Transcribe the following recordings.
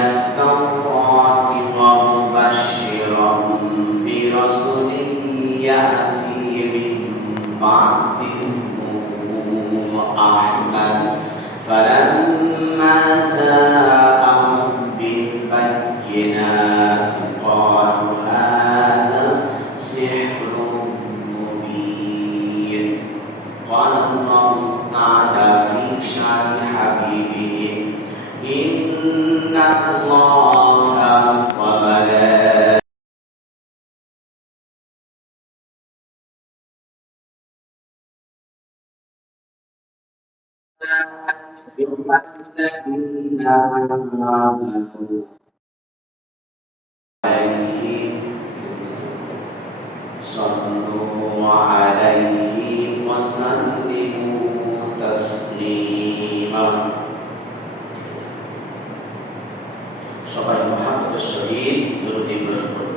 التوراة ومبشرا برسول يأتي من بعد اسمه أحمد فلما جاءهم بالبينات قالوا هذا سحر مبين قال الله تعالى في شأن حبيبه إن الله وملائكته الذين آمنوا عليه صلوا عليه وسلموا تسليما সবাই মুহাম্মদের শহীদ দুরূদ পড়ুন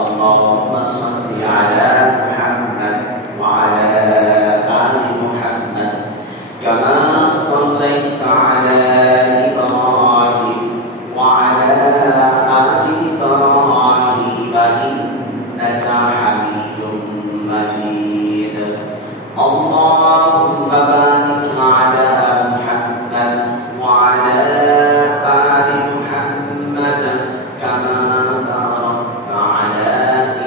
আল্লাহুম্মা সাল্লি আলা মুহাম্মাদ ওয়া আলা আলি মুহাম্মাদ কামা সাল্লাইতা আলা ইব্রাহিম ওয়া আলা আলি ইব্রাহিম ইন্নাকা হামিদুম মাজিদ اللهم بارك على محمد وعلى آل محمد كما باركت على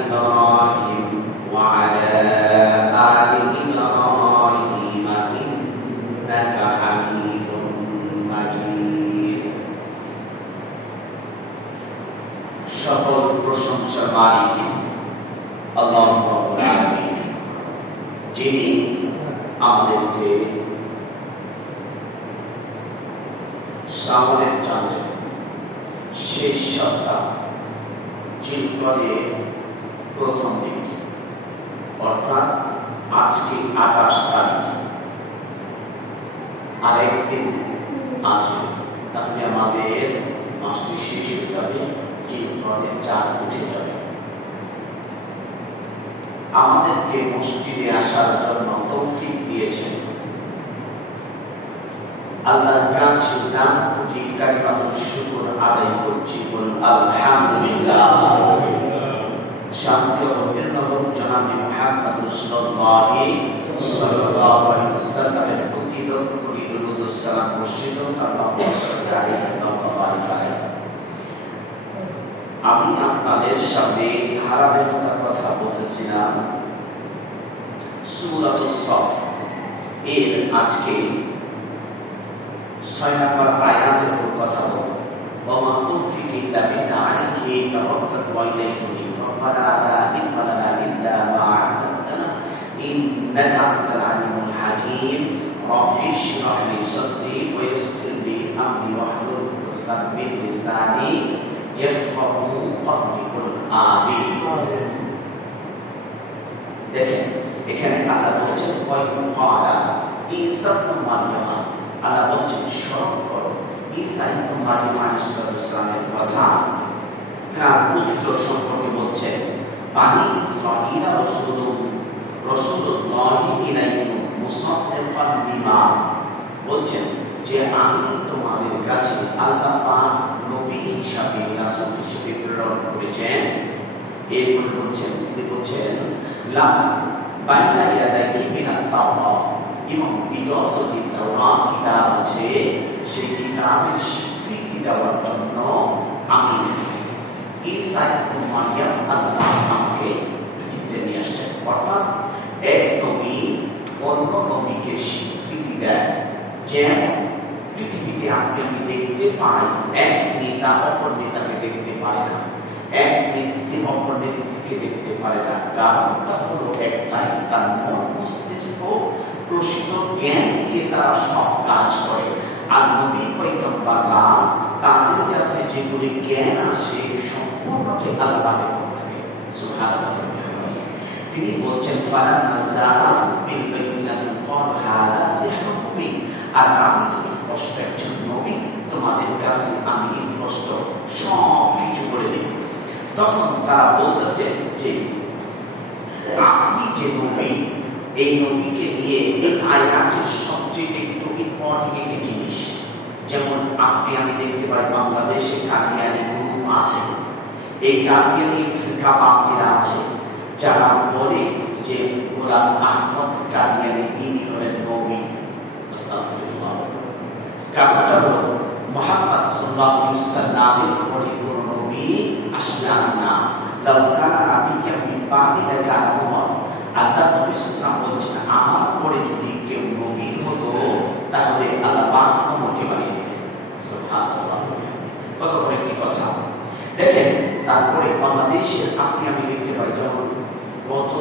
إبراهيم وعلى آل إبراهيم إنك حميد مجيد সকল প্রশংসার মালিক আল্লাহ রাব্বুল আলামিন যিনি আমাদেরকে শ্রাবণের চাঁদে শেষ সপ্তাহ জিলকদে প্রথম দিন অর্থাৎ আজকে 28 তারিখ আরেকদিন আছে তাহলে আমাদের মাসটি শেষ হয়ে যাবে জিলকদের চাঁদ উঠে যাবে আমাদেরকে মসজিদে আসার জন্য তৌফিক দিয়েছেন আল্লাহর কাছে নাম কোটি কালিমাতুল শুকর আদায় করছি বলুন আলহামদুলিল্লাহ শান্তি অবতীর্ণ হোক জনাবে মুহাম্মদ রাসূলুল্লাহ সাল্লাল্লাহু আলাইহি ওয়াসাল্লামের প্রতি লক্ষ কোটি দরুদ ও সালাম বর্ষিত হোক আল্লাহুম্মা সাল্লি আলাইহি ওয়া বারিক আলাইহি আমি আপনাদের সামনে ধারাবাহিকতা কথা বলতেছিলাম সূরাতুস সফ এর আজকে 6 নম্বর আয়াতের উপর কথা বলব ওয়া তুফিক ইল্লা বিল্লাহ আলাইহি তাওয়াক্কালতু ওয়া ইলাইহি উনীব রব্বানা লা ইলমা লানা ইল্লা মা 'allamtana ইন্নাকা আনতাল আলিমুল হাকীম রব্বি ইশরাহ লি সাদরি ওয়া ইয়াসসির লি আমরি ওয়াহলুল 'উকদাতাম মিন লিসানি ইয়াফকাহু কওলি আমিন দেখেন এখানে আল্লাহ বলছেন ওয়াইকুলা ঈসা ইবনে মারইয়াম আল্লাহ বলছেন স্মরণ করো ঈসা ইবনে মারইয়াম আলাইহিস সালামের কথা তার পুত্র সম্পর্কে বলছেন বানি ইসরাঈল রাসূলুল্লাহি ইলাইকুম মুসাদ্দিকান লিমা বলছেন যে আমি তোমাদের কাছে আল্লাহ পাক নবী হিসাবে রাসূল হিসেবে প্রেরণ করেছেন এরপর বলছেন তিনি বলছেন লা বাইনা ইয়াদাইহি মিনাত তাওরাত এবং বিগত যে তাওরাত কিতাব আছে সেই কিতাবের স্বীকৃতি দেওয়ার জন্য আমি ঈসা ইবনে মারইয়াম আল্লাহ আমাকে পৃথিবীতে নিয়ে আসছেন অর্থাৎ এক নবী অন্য নবীকে স্বীকৃতি দেয় যেমন পৃথিবীতে আপনি আমি দেখতে পাই এক নেতা অপর নেতাকে দেখতে পারে না এক নেত্রী অপর নেত্রীকে দেখতে পারে না কারণটা হলো একটাই তার মন মস্তিষ্ক প্রসিদ্ধ জ্ঞান দিয়ে তারা সব কাজ করে আর নবী পয়গম্বররা তাদের কাছে যেগুলি জ্ঞান আসে সম্পূর্ণকে আল্লাহের পক্ষ থেকে সুবহানাল্লাহ তিনি বলছেন ফালাম্মা জাআহুম বিল বাইয়িনাতি ক্বালু হাযা সিহরুম মুবিন আর আমি তো স্পষ্ট একজন নবী তোমাদের কাছে আমি স্পষ্ট সব কিছু বলে দেব তখন তারা বলতেছে যে আপনি যে নবী এই নবীকে নিয়ে এই আয়াতের সবচেয়ে একটু ইম্পর্টেন্ট একটি জিনিস যেমন আপনি আমি দেখতে পাই বাংলাদেশে কানিয়া আছে, এই কাদিয়ানি ফিরকা বাতিলা আছে যারা বলে যে গোলাম আহমদ কাদিয়ানি ইনি হলেন নবী। আস্তাগফিরুল্লাহ। কারণটা হলো মুহাম্মদ সাল্লাল্লাহু আলাইহি ওয়াসাল্লামের পরে কোন নবী আসলেন না। লাউ কানা নাবিয়্যান মিন বাদি লাকানা উমর। আল্লাহ নবী সাল্লাল্লাহু আলাইহি ওয়াসাল্লাম বলছেন আমার পরে যদি কেউ নবী হতো তাহলে আল্লাহ পাক ওমরকে বানিয়ে দিতেন। সুবহানাল্লাহ। কত বড় একটি কথা দেখেন। তারপরে বাংলাদেশের আপনি আমি দেখতে পাই, যেমন গত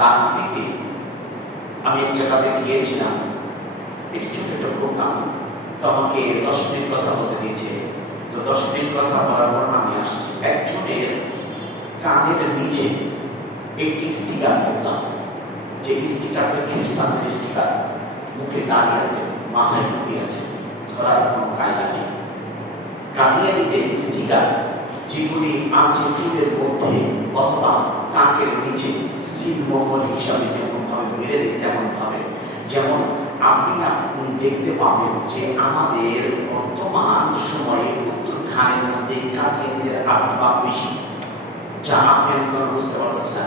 রাত্রিতে আমি এক জায়গাতে গিয়েছিলাম, এটি ছোট একটা প্রোগ্রাম, তো আমাকে 10 মিনিট কথা বলতে দিয়েছে। তো 10 মিনিট কথা বলার পর আমি আসছি, একজনের কানের নিচে একটি স্টিকার দেখলাম, যে স্টিকারটা খ্রিস্টানদের স্টিকার, মুখে দাঁড়িয়ে আছে, মাথায় টুপি আছে, ধরার কোনো কায়দা নেই। কাদিয়ানিদের স্টিকার যেগুলি আছে চুলের মধ্যে অথবা কাকের নিচে সিল মোহর হিসাবে যেমন ভাবে মেরে দিই তেমন ভাবে, যেমন আপনি দেখতে পাবেন যে আমাদের বর্তমান সময়ে উত্তরখানের মধ্যে কাদিয়ানিদের আবির্ভাব বেশি, যা আপনি বুঝতে পারছেন না।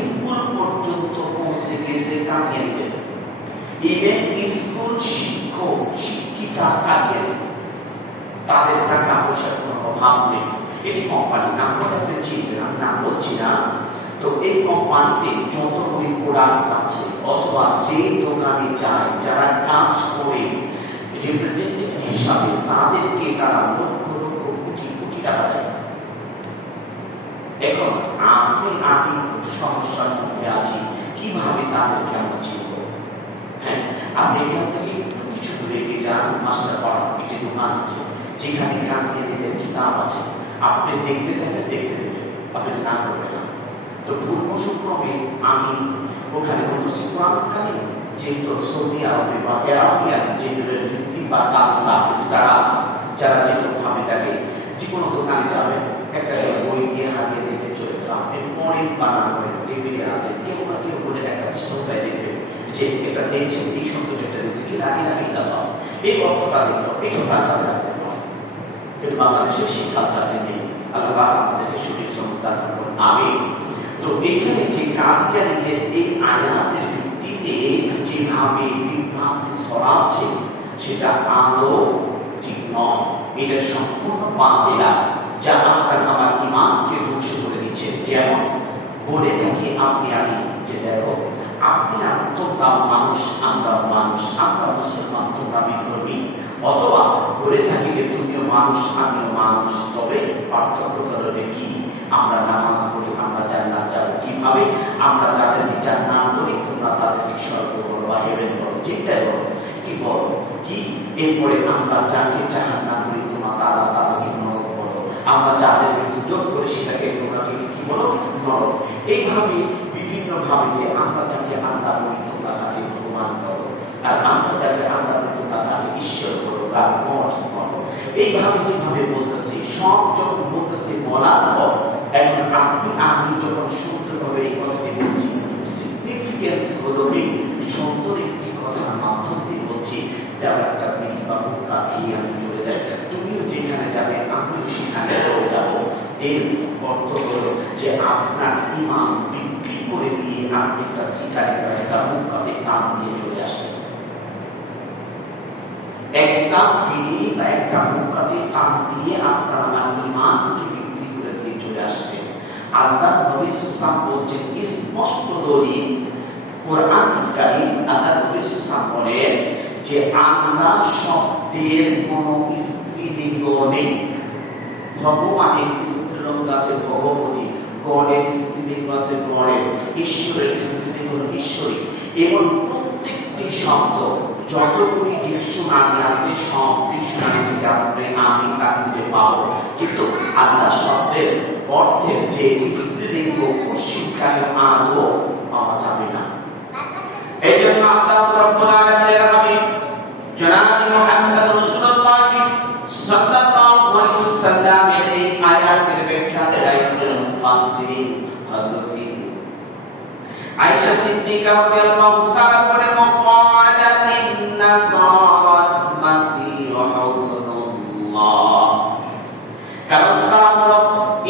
স্কুল পর্যন্ত পৌঁছে গেছে কাদিয়ানিদের, ইভেন স্কুল শিক্ষক শিক্ষিকা কাদিয়ানি, তাদের টাকা পয়সার কোনো অভাব নেই। এটি কোম্পানি, নাম বলতে চিনবেন, আমি নাম বলছি না। তো এই কোম্পানিতে যতগুলি প্রোডাক্ট আছে অথবা যে দোকানে যায়, যারা কাজ করে রিপ্রেজেন্টেটিভ হিসাবে, তাদেরকে তারা লক্ষ লক্ষ কোটি কোটি টাকা দেয়। এখন আমি খুব সমস্যার মধ্যে আছি, কিভাবে তাদেরকে আমরা চিনব? হ্যাঁ, আপনি এখান থেকে একটু কিছু দূরে গিয়ে যান, মাস্টার পাড়া একটি দোকান আছে যেখানে কাদিয়ানিদের কিতাব আছে, আপনি দেখতে চাইলে দেখতে দেবেন, আপনি না করবেন না। তো পূর্বসূক্রমে আমি ওখানে বলছি কোরআন কারিম, যেহেতু সৌদি আরবে বা আরবিয়ান যে ভিত্তি বা কালচার স্টারাস যারা যেরকম ভাবে থাকে, যে কোনো দোকানে যাবেন একটা বই দিয়ে হাতিয়ে দিতে চলে গেলাম, এরপরে বানা করে টেবিলে আছে, কেউ না কেউ বলে একটা পুস্তকটাই দেখবে যে এটা দেখছেন এই সুন্দর একটা রেসিপি রাখি রাখি দাও, এই অর্থটা দেখলো, এটা টাকা যাবে নয়। এটা বাংলাদেশের সেই কালচারটা নেই। আল্লাহ আমাদেরকে সঠিক সংস্থান করুন, আমিন। তো এখানে যে কাদিয়ানিদের এই আয়াতের ভিত্তিতে যেভাবে বিভ্রান্তি ছড়াচ্ছে সেটা আদৌ ঠিক নয়, এটা সম্পূর্ণ বাতিলা, যা আপনার আমার ঈমানকে ধ্বংস করে দিচ্ছে। যেমন বলে থাকি আপনি আমি যে দেখো আপনি তোমরা মানুষ, আমরা মানুষ, আমরা মুসলমান, তোমরা বিধর্মী, অথবা বলে থাকি যে তুমিও মানুষ আমিও মানুষ, তবে পার্থক্য হলো কি আমরা নামাজ পড়ি, আমরা জান্নাত যাব কিভাবে, আমরা যাদেরকে জান্নাত বলি তোমরা তাদেরকে স্বর্গ বলো বা হেভেন বলো, যেটাই বলো, কি বলো কি, এরপরে আমরা যাকে জাহান্নাম বলি তোমরা তাদেরকে নরক বলো, আমরা যাদেরকে দুজক করি সেটাকে তোমরা কি বলো, নরক। এইভাবে বিভিন্ন ভাবে আমরা যাকে আল্লাহ বলি তোমরা তাকে ভগবান করো, আর আমরা যাকে আল্লাহ বলি তোমরা তাকে ঈশ্বর করো বা মঠ করো। এইভাবে যেভাবে বলতেছি, সব যখন বলতেছি বলার পর এখন আপনি আমি যখন সুন্দরভাবে এই কথাটি বলছি, সিগনিফিকেন্স হলো এই সুন্দর একটি কথার মাধ্যম দিয়ে বলছি, তেমন একটা বিধি বা হুক্কা খেয়ে আমি চলে যাই, তুমিও যেখানে যাবে আমিও সেখানে চলে যাব। এর অর্থ হলো যে আপনার ঈমান বিক্রি করে দিয়ে আপনি একটা সিগারেট বা একটা হুক্কাতে টান দিয়ে চলে আসেন, একটা বিড়ি বা একটা হুক্কাতে টান দিয়ে আপনার আমার ঈমানকে বিক্রি করে দিয়ে চলে আসবেন। আল্লাহ নবী সাল্লাল্লাহু আলাইহি ওয়াসাল্লাম বলছেন স্পষ্ট দলিল কোরআন কারীম, আল্লাহ নবী সাল্লাল্লাহু আলাইহি ওয়াসাল্লাম বলেন যে আল্লাহ শব্দের কোনো স্ত্রীলিঙ্গ নেই। ভগবানের স্ত্রীলিঙ্গ আছে ভগবতী, গডের স্ত্রীলিঙ্গ আছে গডেস, ঈশ্বরের স্ত্রীলিঙ্গ হলো ঈশ্বরী, এবং প্রত্যেকটি শব্দ যতগুলি ডিকশনারি আছে সব ডিকশনারি থেকে আপনি আমি তা খুঁজে পাবো, কিন্তু আল্লাহ শব্দের অর্থের যে স্ত্রীলিঙ্গ পশ্চিমকালে আদৌ পাওয়া যাবে না। এই জন্য আল্লাহ রাব্বুল আলামিনের হাবিব জনাব মুহাম্মদ রাসূলুল্লাহ সাল্লাল্লাহু আলাইহি ওয়াসাল্লামের এই আয়াতের ব্যাখ্যা করেছেন মুফাসসিরিন হযরত আয়েশা সিদ্দিকা রাদিয়াল্লাহু তাআলা বলেন ওয়াকালাতিন নাসারা মাসীহু ইবনুল্লাহ, কারণ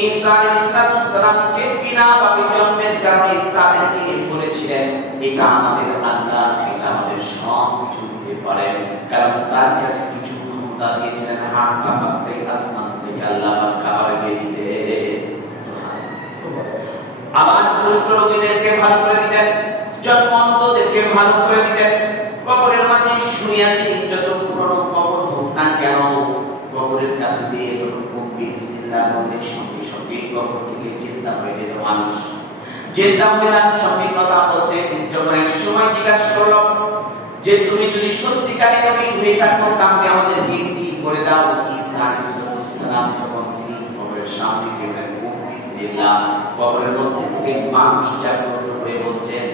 ঈসা আলাইহিস সালামকে বিনা ভাবে জন্মের কারণে তাদেরকে বলেছিলেন এটা আমাদের আল্লাহ, এটা আমাদের সব কিছু দিতে পারেন, কারণ তার কাছে কিছু ক্ষমতা দিয়েছিলেন, হাতটা পাকলে আসমান থেকে আল্লাহ খাবার দিয়ে দিতে, আবার কুষ্ঠ রোগীদেরকে ভালো করে দিতেন, জন্মন্ধদেরকে ভালো করে দিতেন। কবরের মাঝে শুনিয়াছি যত পুরনো কবর হোক না কেন, কবরের কাছে দিয়ে বিসমিল্লাহ বলে সঙ্গে সঙ্গে কবর থেকে জিন্দা হয়ে যেত মানুষ। জিন্দা হয়ে তার সঙ্গে কথা বলতে যখন এক সময় জিজ্ঞাসা করলো যে তুমি যদি সত্যিকারের নবী হয়ে থাকো তাহলে আমাদের গিনতি করে দাও। ঈসা আলাইহিস সালাম যখন কবরের সামনে গেলেন, বিসমিল্লাহ, কবরের মধ্যে থেকে মানুষ জাগ্রত হয়ে বলছেন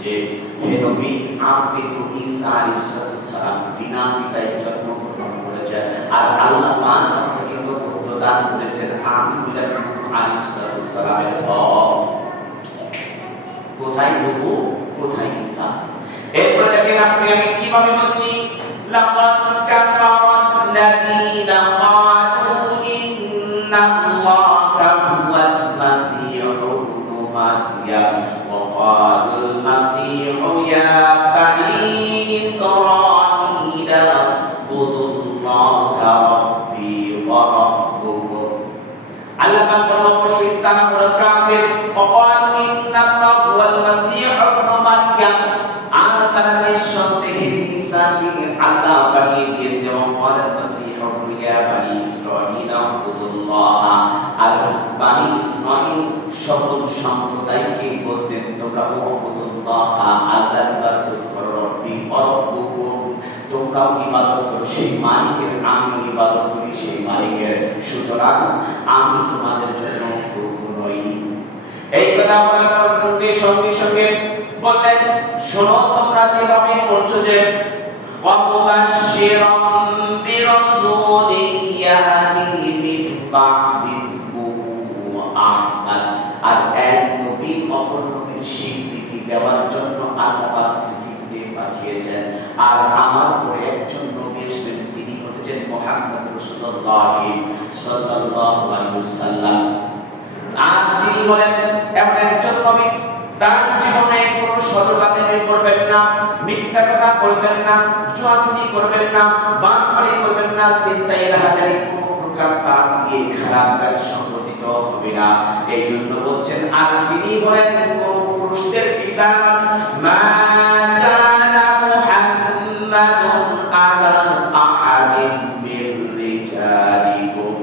যে হে নবী, আপনি তো ঈসা আলাইহিস সালাম বিনা পিতায় জন্মগ্রহণ করেছেন, আর আল্লাহ পাক আপনাকে নবুয়ত দান করেছেন। আমি বললাম আলাইহিস সালামের কোথায় নবু, কোথায় ঈসা? এরপরে দেখেন আপনি আমি কিভাবে বলছি, লাকাদ কাফারাল্লাযীনা ক্বালু ইন্নাল্লাহা হুয়াল মাসীহু ইবনু মারইয়াম ওয়া ক্বালাল মাসীহু ইয়া বানী ইসরাঈলা উবুদুল্লাহা রাব্বী ওয়া রাব্বুকুম। আল্লাহ পাক বলেন অবশ্যই তারা হলো কাফির, ওয়া ক্বালু ইন্নাল্লাহা হুয়াল মাসীহু ইবনু মারইয়াম, আর তারা নিঃসন্দেহে ঈসাকে আল্লাহ বানিয়ে দিয়েছে। ওয়া ক্বালাল মাসীহু ইয়া বানী ইসরাঈলা উবুদুল্লাহ, আর বানী ইসরাঈল সকল সম্প্রদায়কে বলতেন তোমরা উবুদুল্লাহ, আল্লাহর ইবাদত করো, রব্বী ওয়া রাব্বুকুম, তোমরাও ইবাদত করো সেই মালিকের, আমি ইবাদত করি সেই মালিকের, সুতরাং আমি তোমাদের জন্য প্রভু নই। এই কথা বলার পর সঙ্গে সঙ্গে বললেন শোনো তোমরা যেভাবে পড়ছো যে ওয়া মুবাশশিরাম বিরাসূলিন ইয়াতি মিন বা'দি ইসমিহি আহমদ, আর এক নবী অপর নবীর স্বীকৃতি দেওয়ার জন্য আল্লাহ পাক পৃথিবীতে পাঠিয়েছেন, আর আমার পরে একজন নবী আসবেন, তিনি হচ্ছেন মুহাম্মদ রাসূলুল্লাহ সাল্লাল্লাহু আলাইহি ওয়াসাল্লাম। আর তিনি হলেন এমন একজন নবী তার জীবনে কোনো সদকালে করবেন না, মিথ্যা কথা বলবেন না, জুয়াচুরি করবেন না, বাটপারি করবেন না, চিন্তায় রাহাজারি কোনো প্রকার তার দিয়ে খারাপ কাজ সংগঠিত হবে না। এই জন্য বলছেন আর তিনি হলেন কোন পুরুষদের পিতা, মা কানা মুহাম্মাদুন আলা আহাদিন মির রিজালিকুম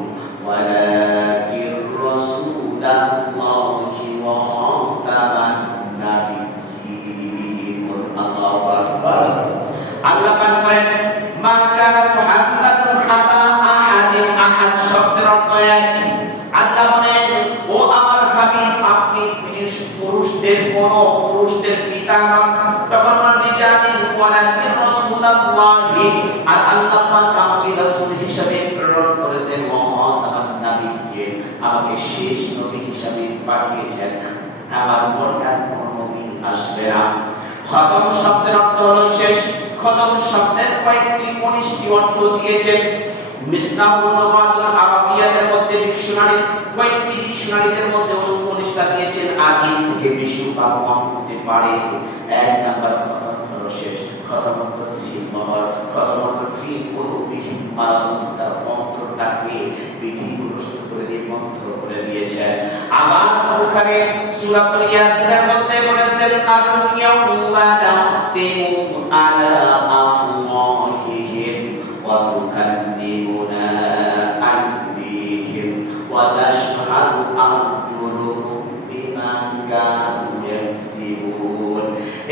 ওয়ালাকিন রাসূলুল্লাহি ওয়া খাতামান নাবিয়্যিন। আল্লাহু আকবার। আল্লাহ পাক বলেন মা কানা মুহাম্মাদুন আলা আহাদিন, আহাদ শব্দের অর্থ এক। আল্লাহ বলেন ও আমার হাবিব আপনি পুরুষদের কোন পুরুষদের পিতা নন, তখন রিজালিন ওয়ালাকিন রাসূলুল্লাহি, আর আল্লাহ পাক আমাকে রাসূল হিসেবে প্রেরণ করেছেন, ওয়া খাতামান নাবিয়্যিন, আমাকে শেষ নবী হিসেবে পাঠিয়েছেন, আমার পরে আর কোন নবী আসবে না। খতম শব্দের অর্থ হলো শেষ। খতম শব্দের কয়েকটি কনিষ্ঠ অর্থ দিয়েছেন মিসনাহুল লুগাতুল আরাবিয়াতের মধ্যে ডিকশনারি, কয়েকটি ডিকশনারিদের মধ্যে কনিষ্ঠা দিয়েছেন, আর এর থেকে বেশি বা কম হতে পারে। এক নাম্বার খতম হলো শেষ, খতম অর্থ সিলমোহর, খতম অর্থ ফি কুলুবিহিম মারাদুন, তার অন্তরটাকে বিধিগ্রস্ত করে দিয়ে বন্ধ করে দিয়েছেন। আবার ওখানে সূরাতুল ইয়াসিনের মধ্যে বলেছেন আল ইয়াউমা নাখতিমু আলা আফওয়াহিহিম ওয়া তুকাল্লিমুনা আইদিহিম ওয়া তাশহাদু আরজুলুহুম বিমা কানু ইয়াকসিবুন।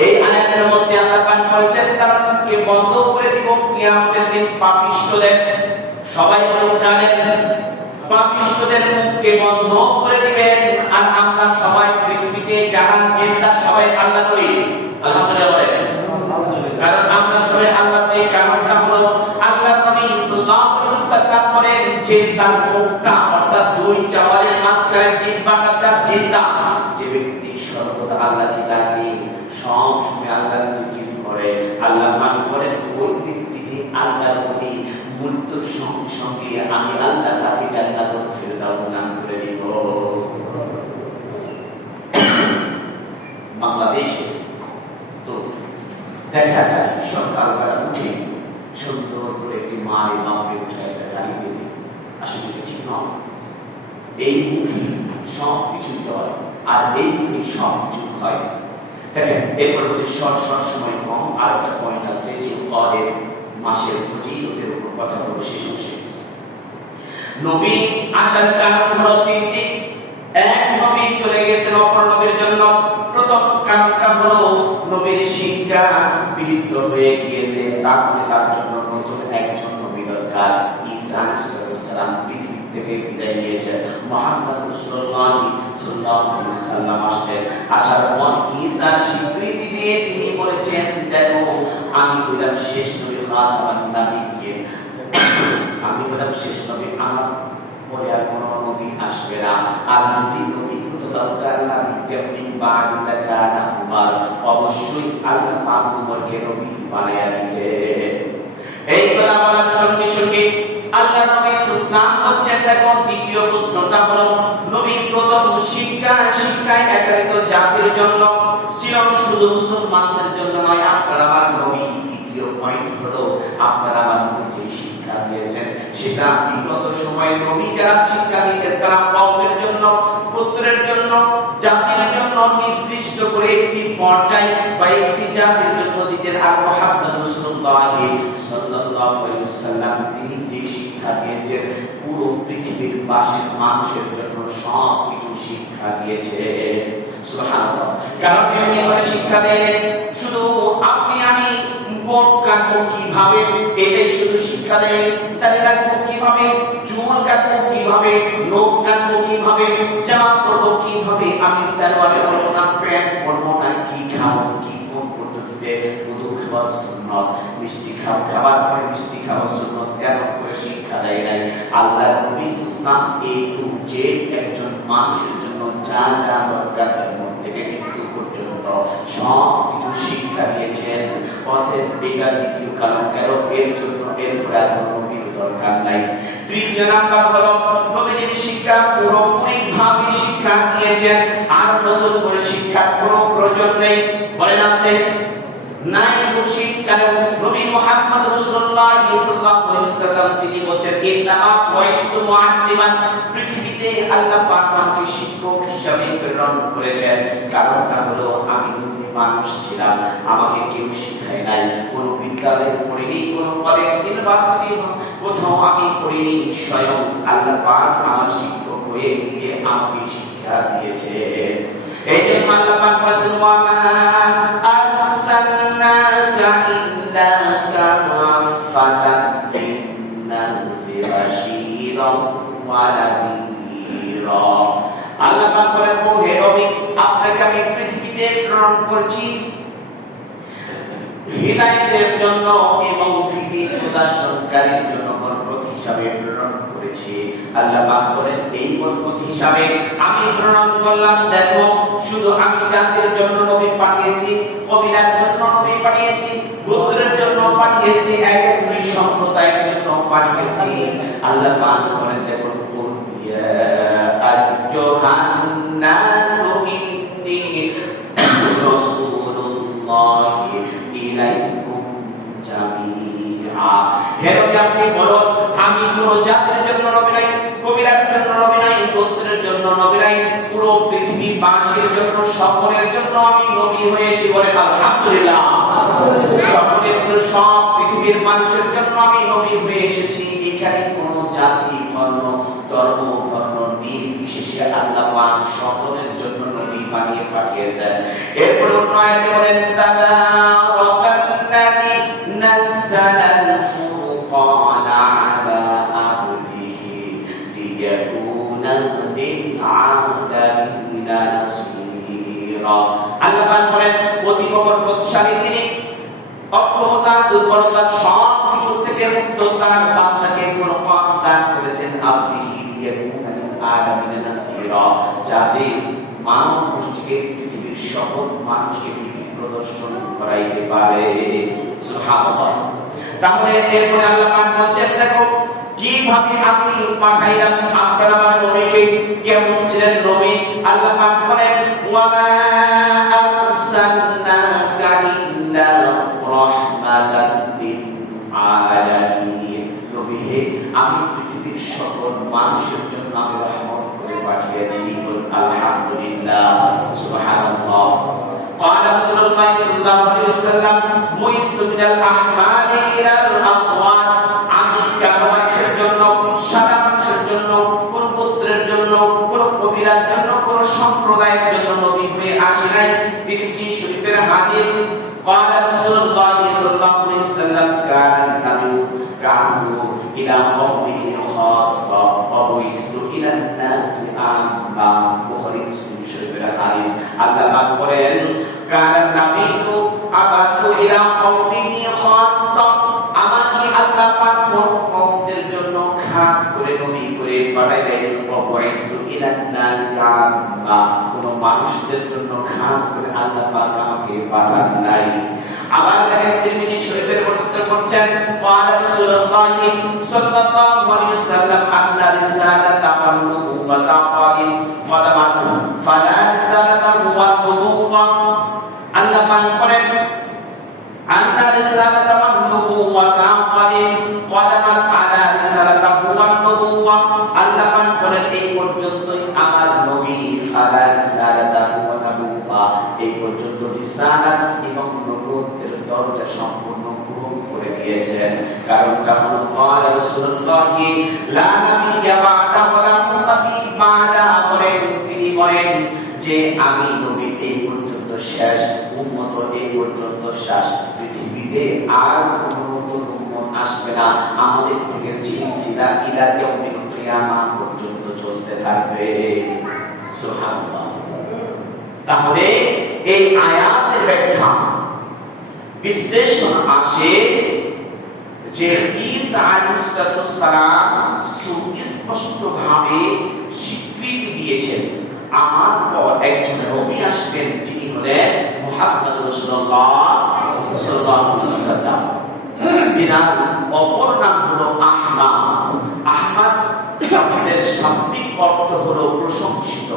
এই আয়াতের মধ্যে আল্লাহ পাক বলেছেন তার মুখকে বন্ধ করে দিব কিয়ামতের দিন পাপিষ্ঠদের। সবাই বলুন জানেন পাপিষ্ঠদের মুখকে বন্ধ করে দিবেন, আর আমরা সবাই পৃথিবীতে যারা জিন্দা সবাই আল্লাহ করি আলহামদুলিল্লাহ, কারণ আমরা সবাই আল্লাহ নেই। কারণটা হলো আল্লাহ নবী সাল্লাল্লাহু আলাইহি ওয়াসাল্লাম বলেন যে তার মুখটা অর্থাৎ দুই চাওয়ালের মাঝখানে জিহ্বাটা যার জিন্দা, যে ব্যক্তি সর্বদা আল্লাহকে ডাকে, সব সময় আল্লাহর জিকির করে, আল্লাহ নাম করে, ওই ব্যক্তিকে আল্লাহর নবী মৃত্যুর সঙ্গে সঙ্গে আমি আল্লাহ তাকে জান্নাতুল ফেরদাউস দান করে দিব। দেখা যায় সকালবেলা উঠে সুন্দর করে একটি মায়ের বাপে উঠে একটা গাড়ি দিয়ে দিই, আসলে ঠিক নয়। এই মুখে সব কিছু জয় আর এই মুখে সব কিছু হয়। দেখেন এরপর হচ্ছে শর্ট সময় কম। আর একটা পয়েন্ট আছে যে কদের মাসের ফজিলতের উপর কথা বলবো শেষ অংশে। নবী আসার কারণ হলো তিনটি। এক, নবী চলে গেছেন অপর নবীর জন্য। প্রথম কারণটা হলো নবীর শিক্ষা বিলুপ্ত হয়ে গিয়েছে, তারপরে তার জন্য নতুন একজন নবী দরকার। ঈসা আলাইহিস সালাম পৃথিবী থেকে বিদায় নিয়েছেন, মুহাম্মদ রাসূলুল্লাহ সাল্লাল্লাহু আলাইহি ওয়াসাল্লাম আসলেন। আসার পর ঈসার স্বীকৃতি দিয়ে তিনি বলেছেন, দেখো আমি হলাম শেষ নবী, খাতামান নবীকে, আমি হলাম শেষ নবী, আমার পরে আর কোনো নবী আসবে না। আর যদি নবী হতো দরকার না বিজ্ঞাপন বাংলা কানা উমার, অবশ্যই আল্লাহ পাক উমরকে নবী বানায়া দিতে। এই কথা বলার সঙ্গে সঙ্গে আল্লাহ নবী সাল্লাল্লাহু আলাইহি বলছেন, দেখো দ্বিতীয় প্রশ্নটা হলো নবী প্রথম শিক্ষায় একান্ত জাতির জন্য ছিল, শুধু মুসলমানদের জন্য নয়, আপনারা আমার নবী। দ্বিতীয় পয়েন্ট হলো আপনারা আমার নবী শিক্ষা দিয়েছেন সেটা বিগত সময়ে নবী যারা শিক্ষা দিয়েছেন তারা কওমের জন্য, গোত্রের জন্য, জাতির জন্য নির্দিষ্ট করে একটি পর্যায় বা একটি জাতির জন্য দিতেন। আর মুহাম্মদ রাসূলুল্লাহ সাল্লাল্লাহু আলাইহি ওয়াসাল্লাম তিনি যে শিক্ষা দিয়েছেন পুরো পৃথিবীর বাসীর মানুষের জন্য সব কিছু শিক্ষা দিয়েছেন। সুবহানাল্লাহ। কারণ তিনি আমাদের শিক্ষা দেন শুধু আপনি আমি মুখ কাটবো কিভাবে এটাই শুধু শিক্ষা দেন, তাহলে রাখবো কিভাবে, চুল কাটবো কিভাবে, নখ কাটবো কিভাবে, জামা পরবো কিভাবে, আমি সালোয়ার পরবো না প্যান্ট পরবো না, কি খাবো, কি কোন পদ্ধতিতে, ওযু খাওয়া সুন্নাত, মিষ্টি খাবার পরে মিষ্টি খাওয়া সুন্নাত, এমন করে শিক্ষা দেয় নাই। আল্লাহর নবী সাল্লাল্লাহু আলাইহি ওয়াসাল্লাম যে একজন মানুষের জন্য যা যা দরকার জন্ম থেকে মৃত্যু পর্যন্ত সব কিছু শিক্ষা দিয়েছেন। অতএব এটা দ্বিতীয় কারণ, কারণ এর জন্য এরপরে আর কোনো নবীর দরকার নাই। তৃতীয় নাম্বার হলো নবীর শিক্ষা পুরোপুরি ভাবে শিক্ষা দিয়েছেন, আর নতুন করে শিক্ষার কোনো প্রয়োজন নেই। বলেন আছে নাই মুশরিক। কারণ নবী মুহাম্মদ রাসূলুল্লাহ সাল্লাল্লাহু আলাইহি ওয়াসাল্লাম তিনি বলেন, ইন্নামা বুইস্তু মুআল্লিমান, পৃথিবীতে আল্লাহ পাক আমাকে শিক্ষক হিসেবে প্রেরণ করেছেন। কারণটা হলো আমি মানুষ ছিলাম, আমাকে কেউ শিখায় নাই, কোন বিদ্যালয়ে পড়িনি, কোন কলেজ ইউনিভার্সিটি কোথাও আমি পড়িনি, স্বয়ং আল্লাহ পাক আমার শিক্ষক হয়ে নিজে আমাকে শিক্ষা দিয়েছে। এই জন্য আল্লাহ পাক বলেছেন, ওয়া মা আরসালনাকা ইল্লা কাফাতান লিন-নাসি বাশীরান ওয়া নাযীরা। আল্লাহ পাক বলেন, ও হে নবী, আপনাকে আমি পৃথিবীতে প্রেরণ করেছি হিদায়াতের জন্য এবং ফিকির প্রদর্শনকারীর জন্য বরকত হিসাবে প্রেরণ করেছি। আল্লাহ পাক বলেন, এই বরকত হিসাবে আমি প্রেরণ করলাম। দেখো শুধু আমি জাতির জন্য নবী পাঠিয়েছি, কবিলার জন্য নবী পাঠিয়েছি, গোত্রের জন্য পাঠিয়েছি, এক এক দুই সম্প্রদায়ের জন্য পাঠিয়েছি। আল্লাহ পাক বলেন, দেখো আপনি বলো আমি পুরো জাতির জন্য নবী নাই, কবিলার জন্য নবী নাই, গোত্রের জন্য নবী নাই, পুরো পৃথিবীর বাসীর জন্য সকলের জন্য আমি নবী হয়ে এসে বলেন আলহামদুলিল্লাহ। সকলের সব পৃথিবীর মানুষের জন্য আমি নবী হয়ে এসেছি। এখানে কোন জাতি, ধর্ম, ধর্ম, বর্ণ নির্বিশেষে আল্লাহ পাক সকলের জন্য নবী বানিয়ে পাঠিয়েছেন। এরপর অন্য আয়াতে বলেন, তাবারাকাল্লাযী নাযালাল ফুরকানা আলা আবদিহি লিয়াকুনা লিল-আলামিনা নাসীরা। আল্লাহ পাক বলেন, অতি বরকতশালী তিনি, অক্ষমতা, দুর্বলতা সব কিছু থেকে মুক্ত তার বান্দাকে ফুরকান দান করেছেন। আবদিহি লিয়াকুনা লিল-আলামিনা নাসীরা, যাতে মানব গোষ্ঠীকে, পৃথিবীর সকল মানুষকে পৃথিবী প্রদর্শন করাইতে পারে। সুবহানাল্লাহ। তাহলে এরপরে আল্লাহ পাক বলেন, দেখো কিভাবে আমি পাঠাইলাম আপনারা আমার নবীকে, কেমন ছিলেন নবী। আল্লাহ পাক বলেন, ওয়া মা আরসালনাকা ইল্লা মানুষের জন্য আমি রহমত করে পাঠিয়েছি। আলহামদুলিল্লাহ, সুবহানাল্লাহ। قال رسول الله صلى الله عليه وسلم بعثت من الاحمال الى الاسواد। আমি কারো মানুষের জন্য, সাদা মানুষের জন্য, কোন গোত্রের জন্য, কোন কবিরার জন্য, কোন সম্প্রদায়ের জন্য নবী হয়ে আসি নাই। তিরমিজি শরীফের হাদিস। قال رسول الله صلى الله عليه وسلم كان النبي كانوا الى قومه خاصه وبعثت الى الناس عامه। বুখারী মুসলিম শরীফের হাদিস। আল্লাহ পাক বলেন كان النبي أبعث إلى قومه خاصة। আমাকে আল্লাহ পাক কোন কওমদের জন্য খাস করে নবী করে পাঠাইলেন। وبعثت إلى الناس عامة। কোন মানুষদের জন্য খাস করে আল্লাহ পাক আমাকে পাঠান নাই। আবার দেখেন তিরমিজি শরীফের বর্ণিত করছেন قال رسول الله صلى الله عليه وسلم أن رسالة والنبوة قدمت فلا رسالة والنبوة। আল্লাহ পাক বলেন আন্না রিসালাতা ওয়ান নবুওয়াতা কদামাত আলা রিসালাতা ওয়ান নবুওয়া। আল্লাহ পাক বলেন এই পর্যন্তই আমার নবী, ফালা রিসালাতা ওয়ান নবুওয়া, এই পর্যন্ত রিসালাত এবং নবুয়তের দরজা সম্পূর্ণ পূরণ করে দিয়েছেন। কারণটা হলো قال رسول الله لا نبي بعد ولا نبي بعد। তিনি বলেন যে আমি নবী এই পর্যন্ত শেষ, উম্মত এই পর্যন্ত শেষ, পৃথিবীতে আর কোন নতুন উম্মত আসবে না। আমাদের থেকে সিলসিলা ইলা ইয়াউমিল কিয়ামা পর্যন্ত চলতে থাকবে। সুবহানাল্লাহ। তাহলে এই আয়াতের ব্যাখ্যা বিশ্লেষণ আসে যে ঈসা আলাইহিস সালাম সুস্পষ্টভাবে স্বীকৃতি দিয়েছেন আমার পর একজন নবী আসবেন, যিনি হলেন মুহাম্মদ রাসূলুল্লাহ সাল্লাল্লাহু আলাইহি ওয়াসাল্লাম। তিনার অপর নাম হলো আহমদ। আহমদ শব্দের শাব্দিক অর্থ হলো প্রশংসিত।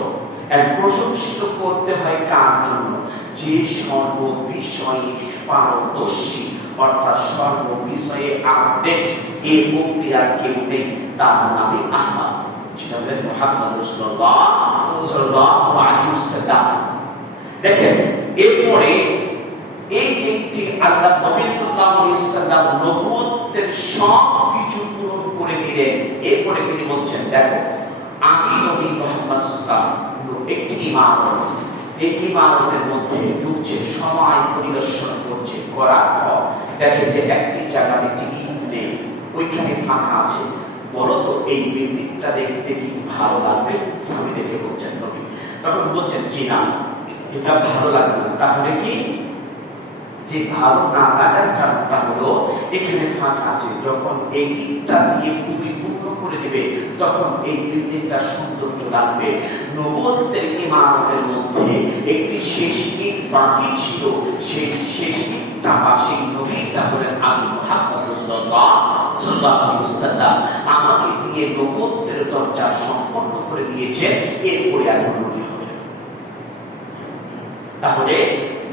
প্রশংসিত করতে হয় কার জন্য? যে সর্ববিষয়ে পারদর্শী, অর্থাৎ সর্ববিষয়ে আপডেট, এই প্রক্রিয়ার কেউ নেই, তার নামই আহমদ। সেটা হলেন মুহাম্মদ রাসূলুল্লাহ সাল্লাল্লাহু আলাইহি ওয়াসাল্লাম। দেখেন এরপরে এই যে আল্লাহ নবী সাল্লাল্লাহু আলাইহি ওয়াসাল্লাম নবুয়তের সব কিছু পূরণ করে দিলেন। এরপরে তিনি বলছেন দেখো আমি নবী মুহাম্মদ সাল্লাল্লাহু আলাইহি ওয়াসাল্লাম একটি ইমারত, এই ইমারতের মধ্যে ঢুকছে, সময় পরিদর্শন করছে, করার পর দেখে যে একটি জায়গাতে টিকিট নেই, ওইখানে ফাঁকা আছে। বলো তো এই বিল্ডিংটা দেখতে কি ভালো লাগবে? স্বামী দেখে বলছেন নবী, তখন বলছেন জি না, এটা ভালো লাগবে না। তাহলে কি? যে ভালো না লাগার কারণটা হলো এখানে ফাঁকা আছে, যখন এই ইটটা দিয়ে খুবই পূর্ণ করে দিবে তখন এই বিল্ডিংটা সৌন্দর্য লাগবে। নবুয়তের ইমারতের মধ্যে একটি শেষ ইট বাকি ছিল, সেই শেষ ইটটা বা সেই নবীটা হলেন আমি মুহাম্মদ রাসূলুল্লাহ সাল্লাল্লাহু আলাইহি ওয়াসাল্লাম। আমাকে দিয়ে নবুয়তের দরজা সম্পন্ন করে দিয়েছে, এরপরে আর কোনো নবী হবে না। তাহলে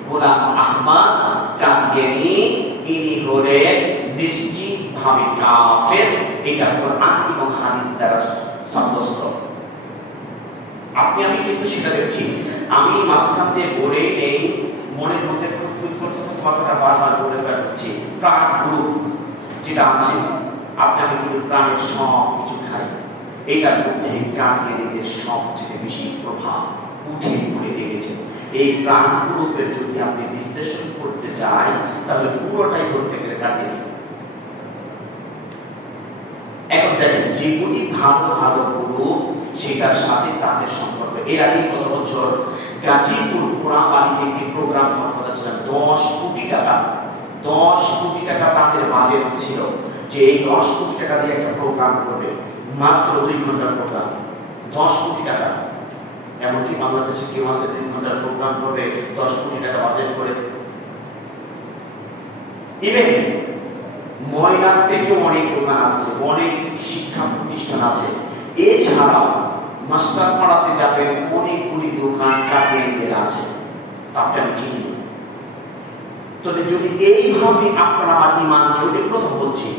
গোলাম আহমদ কাদিয়ানী ইনি হলেন নিশ্চিতভাবে কাফের। এটা কোরআন এবং হাদিস দ্বারা সাব্যস্ত। আপনি আমি কিন্তু সেটা দেখছি, আমি মাঝখান দিয়ে বলে এই মনের মধ্যে খুব কথাটা বারবার বলে বেড়াচ্ছি। প্রাণ গ্রুপ যেটা আছে, আপনি আমি কিন্তু প্রাণের সব কিছু খাই, এটার মধ্যে কাদিয়ানীদের সবচেয়ে বেশি প্রভাব উঠে পড়ে লেগেছে। এই প্রাণ গ্রুপের যদি আপনি বিশ্লেষণ করতে চাই তাহলে পুরোটাই ধরতে গেলে কাদিয়ানী। এখন দেখেন যেগুলি ভালো ভালো গ্রুপ সেটার সাথে তাদের সম্পর্ক। এর আগে গত বছর গাজীপুর পোড়াবাড়িতে একটি প্রোগ্রাম হওয়ার কথা ছিল, 10 কোটি টাকা, 10 কোটি টাকা তাদের বাজেট ছিল যে এই 10 কোটি টাকা দিয়ে একটা প্রোগ্রাম করবে, মাত্র 2 ঘন্টার প্রোগ্রাম, 10 কোটি টাকা। এমনকি বাংলাদেশে কেউ আছে 3 ঘন্টার প্রোগ্রাম করবে 10 কোটি টাকা বাজেট করে? ইভেন ময়নার থেকেও অনেক দোকান আছে, অনেক শিক্ষা প্রতিষ্ঠান আছে। এছাড়াও মাস্টার পাড়াতে যাবেন অনেকগুলি দোকান কাদিয়ানীদের আছে, তারটা আমি চিনি। তবে যদি এইভাবে আপনারা ইমানকে, ওই প্রথম বলছি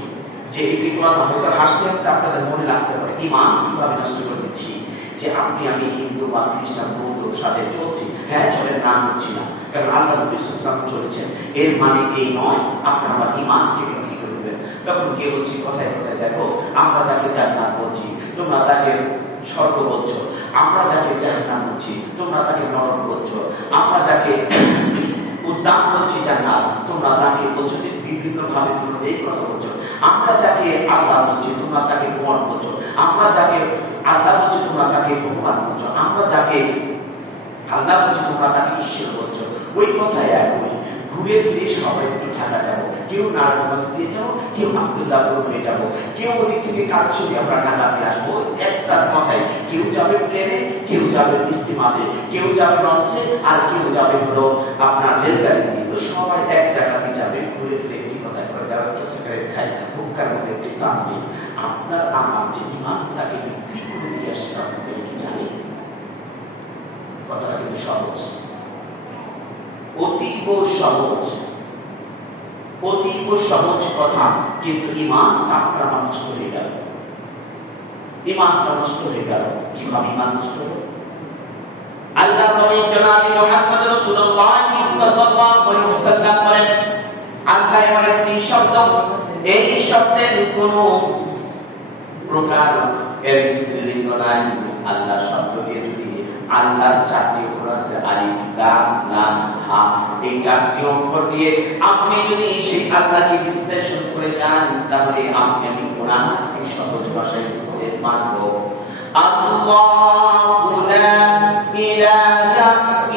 যে এটি কথা হয়তো হাসতে হাসতে আপনাদের মনে লাগতে পারে, ঈমান কিভাবে নষ্ট করে দিচ্ছি, যে আমি হিন্দু বা খ্রিস্টান বৌদ্ধর সাথে চলছি। হ্যাঁ চলে, নাম হচ্ছি না, কারণ আল্লাহ নবী সাল্লাল্লাহু আলাইহি চলেছেন। এর মানে এই নয় আপনার আমার ঈমানকে কি করে দেবেন। তখন কে বলছি কথায় কথায়, দেখো আমরা যাকে জান্নাত বলছি তোমরা তাকে স্বর্গ বলছো, আমরা যাকে জাহান্নাম বলছি তোমরা তাকে নরক বলছো, আমরা যাকে উদ্যান বলছি জান্নাত তোমরা তাকে বলছো যে বিভিন্ন ভাবে তোমরা এই কথা বলছো, আমরা যাকে আল্লাহ বলছি তোমরা তাকে ভগবান বলছো, আমরা যাকে আল্লাহ বলছি তোমরা তাকে ভগবান বলছো, আমরা যাকে আল্লাহ বলছি তোমরা তাকে ঈশ্বর বলছো। ওই কথায় একই, ঘুরে ফিরে সবাই একটু ঢাকা যাবো, কেউ নারায়ণগঞ্জ দিয়ে যাবো, কেউ আব্দুল্লাহপুর হয়ে যাবো, কেউ ওদিক থেকে কালচুরি আমরা ঢাকাতে আসবো। একটা কথায় কেউ যাবে প্লেনে, কেউ যাবে স্টিমারে, কেউ যাবে লঞ্চে, আর কেউ যাবে হলো আপনার রেলগাড়ি দিয়ে। সবাই এক জায়গাতে যাবে, ঘুরে ফিরে একটি কথায় করে দেওয়া সিগারেট খাই, হুক্কার মধ্যে একটি গান দিই। আপনার আমার যে ইমানটাকে বিক্রি করে দিয়ে আসছে আপনাদের কি জানি? কথাটা কিন্তু সহজ, অতীব সহজ, অতীব সহজ কথা, কিন্তু ঈমান আপনার নষ্ট হয়ে গেল। ঈমানটা নষ্ট হয়ে গেল। কিভাবে ঈমান নষ্ট হলো? আল্লাহ নবী জনাব মুহাম্মদ রাসূলুল্লাহ সাল্লাল্লাহু আলাইহি ওয়াসাল্লাম বলেন, আল্লাহ এমন একটি শব্দ, এই শব্দের কোনো প্রকার এর স্ত্রীলিঙ্গ নাই। আল্লাহ শব্দ দিয়ে যদি আল্লাহর চারটি অক্ষর আছে, আলিফ লাম লাম হা, এই চারটি অক্ষর দিয়ে আপনি যদি সেই আল্লাহকে বিশ্লেষণ করে যান, তাহলে আমি কোরআন থেকে সহজ ভাষায় বুঝতে পারব। আল্লাহু লা ইলাহা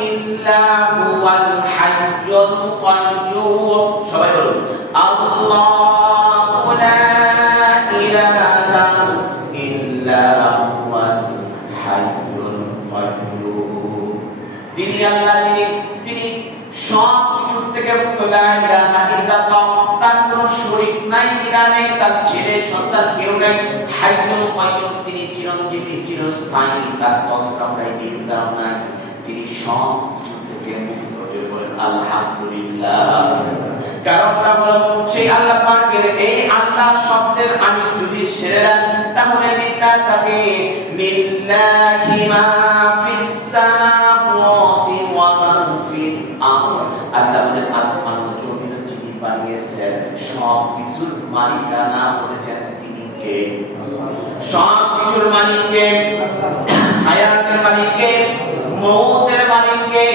ইল্লা হুয়াল হাইয়ুল কাইয়্যুম। সবাই বলুন, আল্লাহু লা ইলাহা ইল্লা হুয়াল হাইয়ুল কাইয়্যুম। তিনি আল্লাহ, তিনি সব কিছু থেকে মুক্ত, লা ইলাহা ইল্লাল্লাহ, তার কোনো শরীক নাই, মিলা নেই, তার ছেলে সন্তান কেউ নেই। হাইয়ুল কাইয়্যুম, তিনি চিরঞ্জীবী চিরস্থায়ী, তার তন্ত্র নাই নির্দাম নাই, তিনি সব কিছু থেকে মুক্ত। বলেন আলহামদুলিল্লাহ। কারণটা হলো সেই আল্লাহ পাকের এই আল্লাহ শব্দের আলিফ যদি ছেড়ে দেন, তাহলে লিল্লাহ থাকে লিল্লাহি মা ফিস সামাওয়াতি ওয়া মা ফিল আরদ। আল্লাহ বলেন আসমান ও জমিন যিনি বানিয়েছেন সব কিছুর মালিকানা হচ্ছেন তিনি কে? সব কিছুর মালিক কে? হায়াতের মালিক কে? মওতের মালিক কে?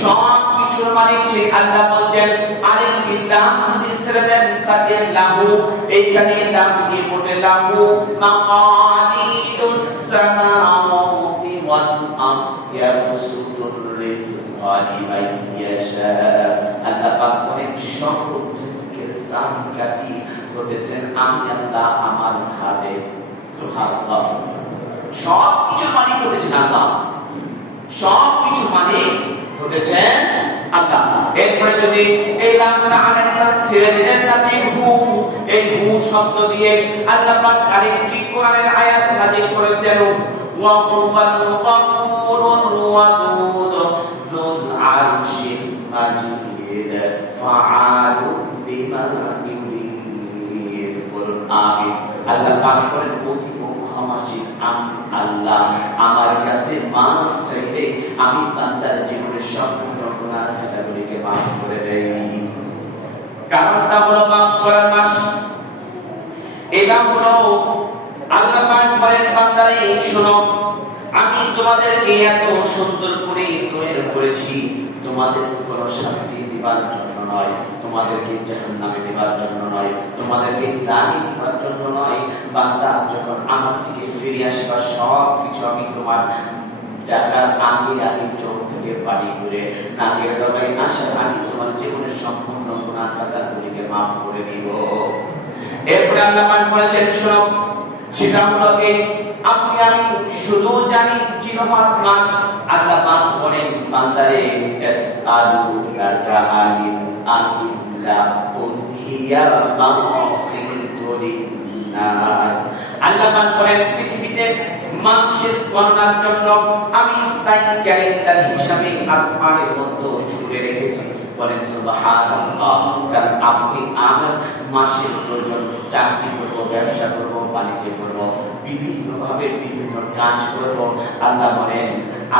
সব কিছুর মালিক সেই আল্লাহ বলছেন। আরেকটি লাম যদি ছেড়ে দেন তাকে লাহু, এইখানে লাম দিয়ে পড়বে লাহু মাকালিদুস সামাওয়াতি ওয়াল আরদি ইয়াবসুতুর রিজকা লিমান ইয়াশা। আল্লাহ পাক বলেন সব রিজকের সানকাতি হতেছেন আমি আল্লাহ আমার হাতে। সুবহানাল্লাহ। সব কিছুর মালিক হতেছেন আল্লাহ, সব কিছু মালিক হতেছেন আল্লাহ। এরপরে যদি এই লামটা আরেকটা ছেড়ে দিলেন তাকে হু, এই হু শব্দ দিয়ে আল্লাহ পাক আরেকটি কোরআনের আয়াত নাযিল করেছেন, ওয়া হুয়াল গফুরুর ওয়াদুদ যুল আরশিল মাজিদ ফাআলু লিমা ইউরিদ। বলুন আমিন। আল্লাহ পাক বলেন অতি ক্ষমাশীল আমি আল্লাহ, আমার কাছে মাফ চাইলে আমি বান্দার জীবনের সম্পূর্ণ গুনাহ খাতাগুলিকে মাফ করে দেই। কারণটা হলো মাফ করার মাস। এটা হলো আল্লাহ পাক বলেন বান্দারে শোনো, আমি তোমাদেরকে এত সুন্দর করে তৈরি করেছি তোমাদের কোনো শাস্তি দিবার জন্য নয়, তোমাদেরকে জাহান্নামে দেবার জন্য নয়, তোমাদেরকে দানি দিবার জন্য নয়। বান্দা যখন আমার দিকে ফিরে আসবা সব কিছু আমি তোমার টাকার আগে আগে চোখ থেকে পানি করে নাকের ডগায় আসার আগে তোমার জীবনের সম্পূর্ণ গুনাহ খাতাগুলিকে মাফ করে দিব। এরপরে আল্লাহ পাক বলেছেন শোনো, সেটা হলো এই আপনি আমি শুধু জানি জিনহাস মাস। আল্লাহ পাক বলেন বান্দারে ইসআলুকা আনিল আহিল্লা কুল হিয়া মাওয়াকিতু লিন্নাস। আল্লাহ পাক বলেন পৃথিবীতে মানুষের গণনার জন্য আমি স্থায়ী ক্যালেন্ডার হিসাবে আসমানের মধ্যে ছুড়ে রেখেছি। বলেন সুবহানাল্লাহ। কারণ আপনি আমার মাসের প্রয়োজন 4টি ব্যবসা করব, বাণিজ্য করব, বিভিন্ন ভাবে বিভিন্ন কাজ করব। আল্লাহ বলেন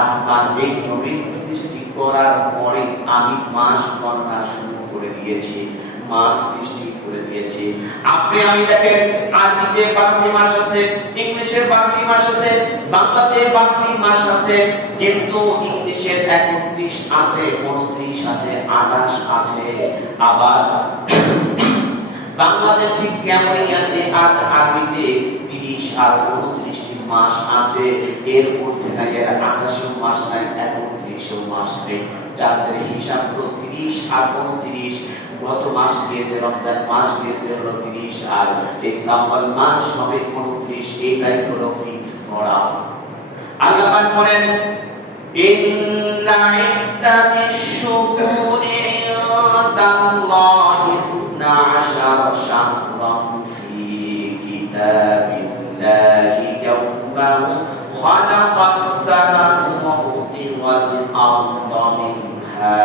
আসমান এই জমিন সৃষ্টি করার পরে আমি মাস গণনা শুরু করে দিয়েছি, মাস সৃষ্টি করে দিয়েছি। আপনি আমি দেখেন আরবিতে 12টি মাস আছে, ইংলিশে 12টি মাস আছে, বাংলাতে 12টি মাস আছে, কিন্তু ইংলিশের 31 আছে, 29 আছে, 28 আছে, আবার বাংলাতে ঠিক তেমনই আছে, আর আরবিতে 30 আর 29টি মাস আছে। এর মধ্যে নাই এর 28 মাস নাই, 31 মাস নেই। যাদের হিসাব হলো 30 আর 29। গত মাস গিয়েছে রমজান মাস, গিয়েছে হলো 30, আর এই শাওয়াল মাস হবে 29। এইটাই হলো ফিক্স করা। আল্লাহ পাক বলেন ইন্না ইদ্দাতিশ শুহুরি ইনদাল্লাহি 12 শাহরান ফি কিতাবিল্লাহি ইয়াওমা খালাকাস সামাওয়াতি ওয়াল আরদা মিনহা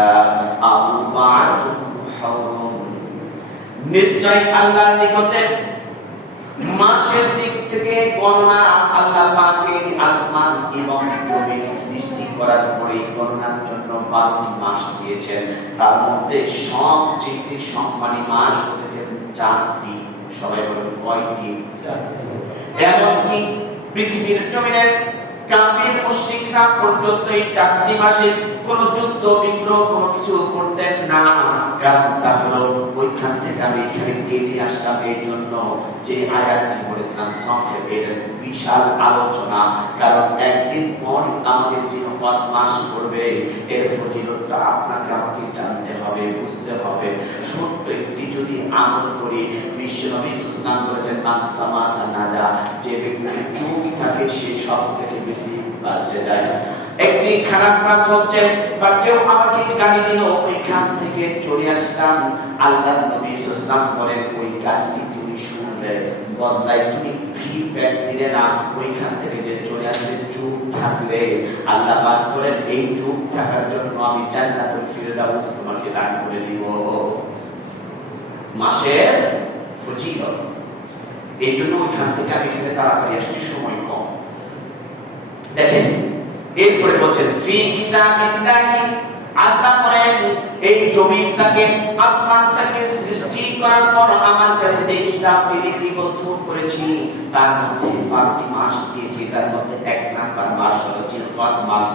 আরবা'তুন হুরুম। নিশ্চয় আল্লাহর নিকটে মাসের দিক থেকে গণনা আল্লাহ পাকের আসমান এবং জমির সৃষ্টি করার পরে গণনার জন্য 12টি মাস দিয়েছেন। তার মধ্যে সবচেয়ে সম্মানী মাস হচ্ছে 4টি। সবাই বলুন কয়টি? 4টি। এমনকি পৃথিবীর জমিনের কাফির মুশরিকরা পর্যন্ত এই 4টি মাসে কোন যুদ্ধ বিগ্রহ কোনো কিছু করতেন না। কারণটা হলো ওইখান থেকে আমি এখানে কেটে আসলাম এই জন্য যে আয়াতটি বলেছিলাম সংক্ষেপে, এটা বিশাল আলোচনা। কারণ একদিন পর আমাদের জিনপদ মাস করবে, এর ফজিলতটা আপনাকে আমাকে জানতে হবে, বুঝতে হবে। ছোট্ট একটি যদি আমল করি, বিশ্বনবী সুসনান করেছেন মান সামাতা নাজা, যে ব্যক্তি চুপ থাকে সে সব থেকে বেশি বাঁচে যায়। একটি খারাপ কাজ হচ্ছে বা কেউ আমাকে গালি দিল, ওইখান থেকে চলে আসলাম, আল্লাহর নবী সাল্লাল্লাহু আলাইহি বলেন ওই গালি তুমি শুনলে বদলাই তুমি ফিডব্যাক দিলে না, ওইখান থেকে যে চলে আসলে চুপ থাকলে আল্লাহ পাক বলেন এই চুপ থাকার জন্য আমি জান্নাতুল ফিরদাউস তোমাকে দান করে দিব। মাসের ফজিলত এই জন্য ওইখান থেকে আমি এখানে তাড়াতাড়ি আসছি, সময় কম। দেখেন এরপরে বলছেন ফি কিতাবিল্লাহি, আল্লাহ বলেন এই জমিনটাকে আসমানটাকে সৃষ্টি করার পর আমার কাছে এই কিতাবটি লিপিবদ্ধ করেছি, তার মধ্যে 12টি মাস দিয়েছি। তার মধ্যে 1 নাম্বার মাস হলো জিলকদ মাস,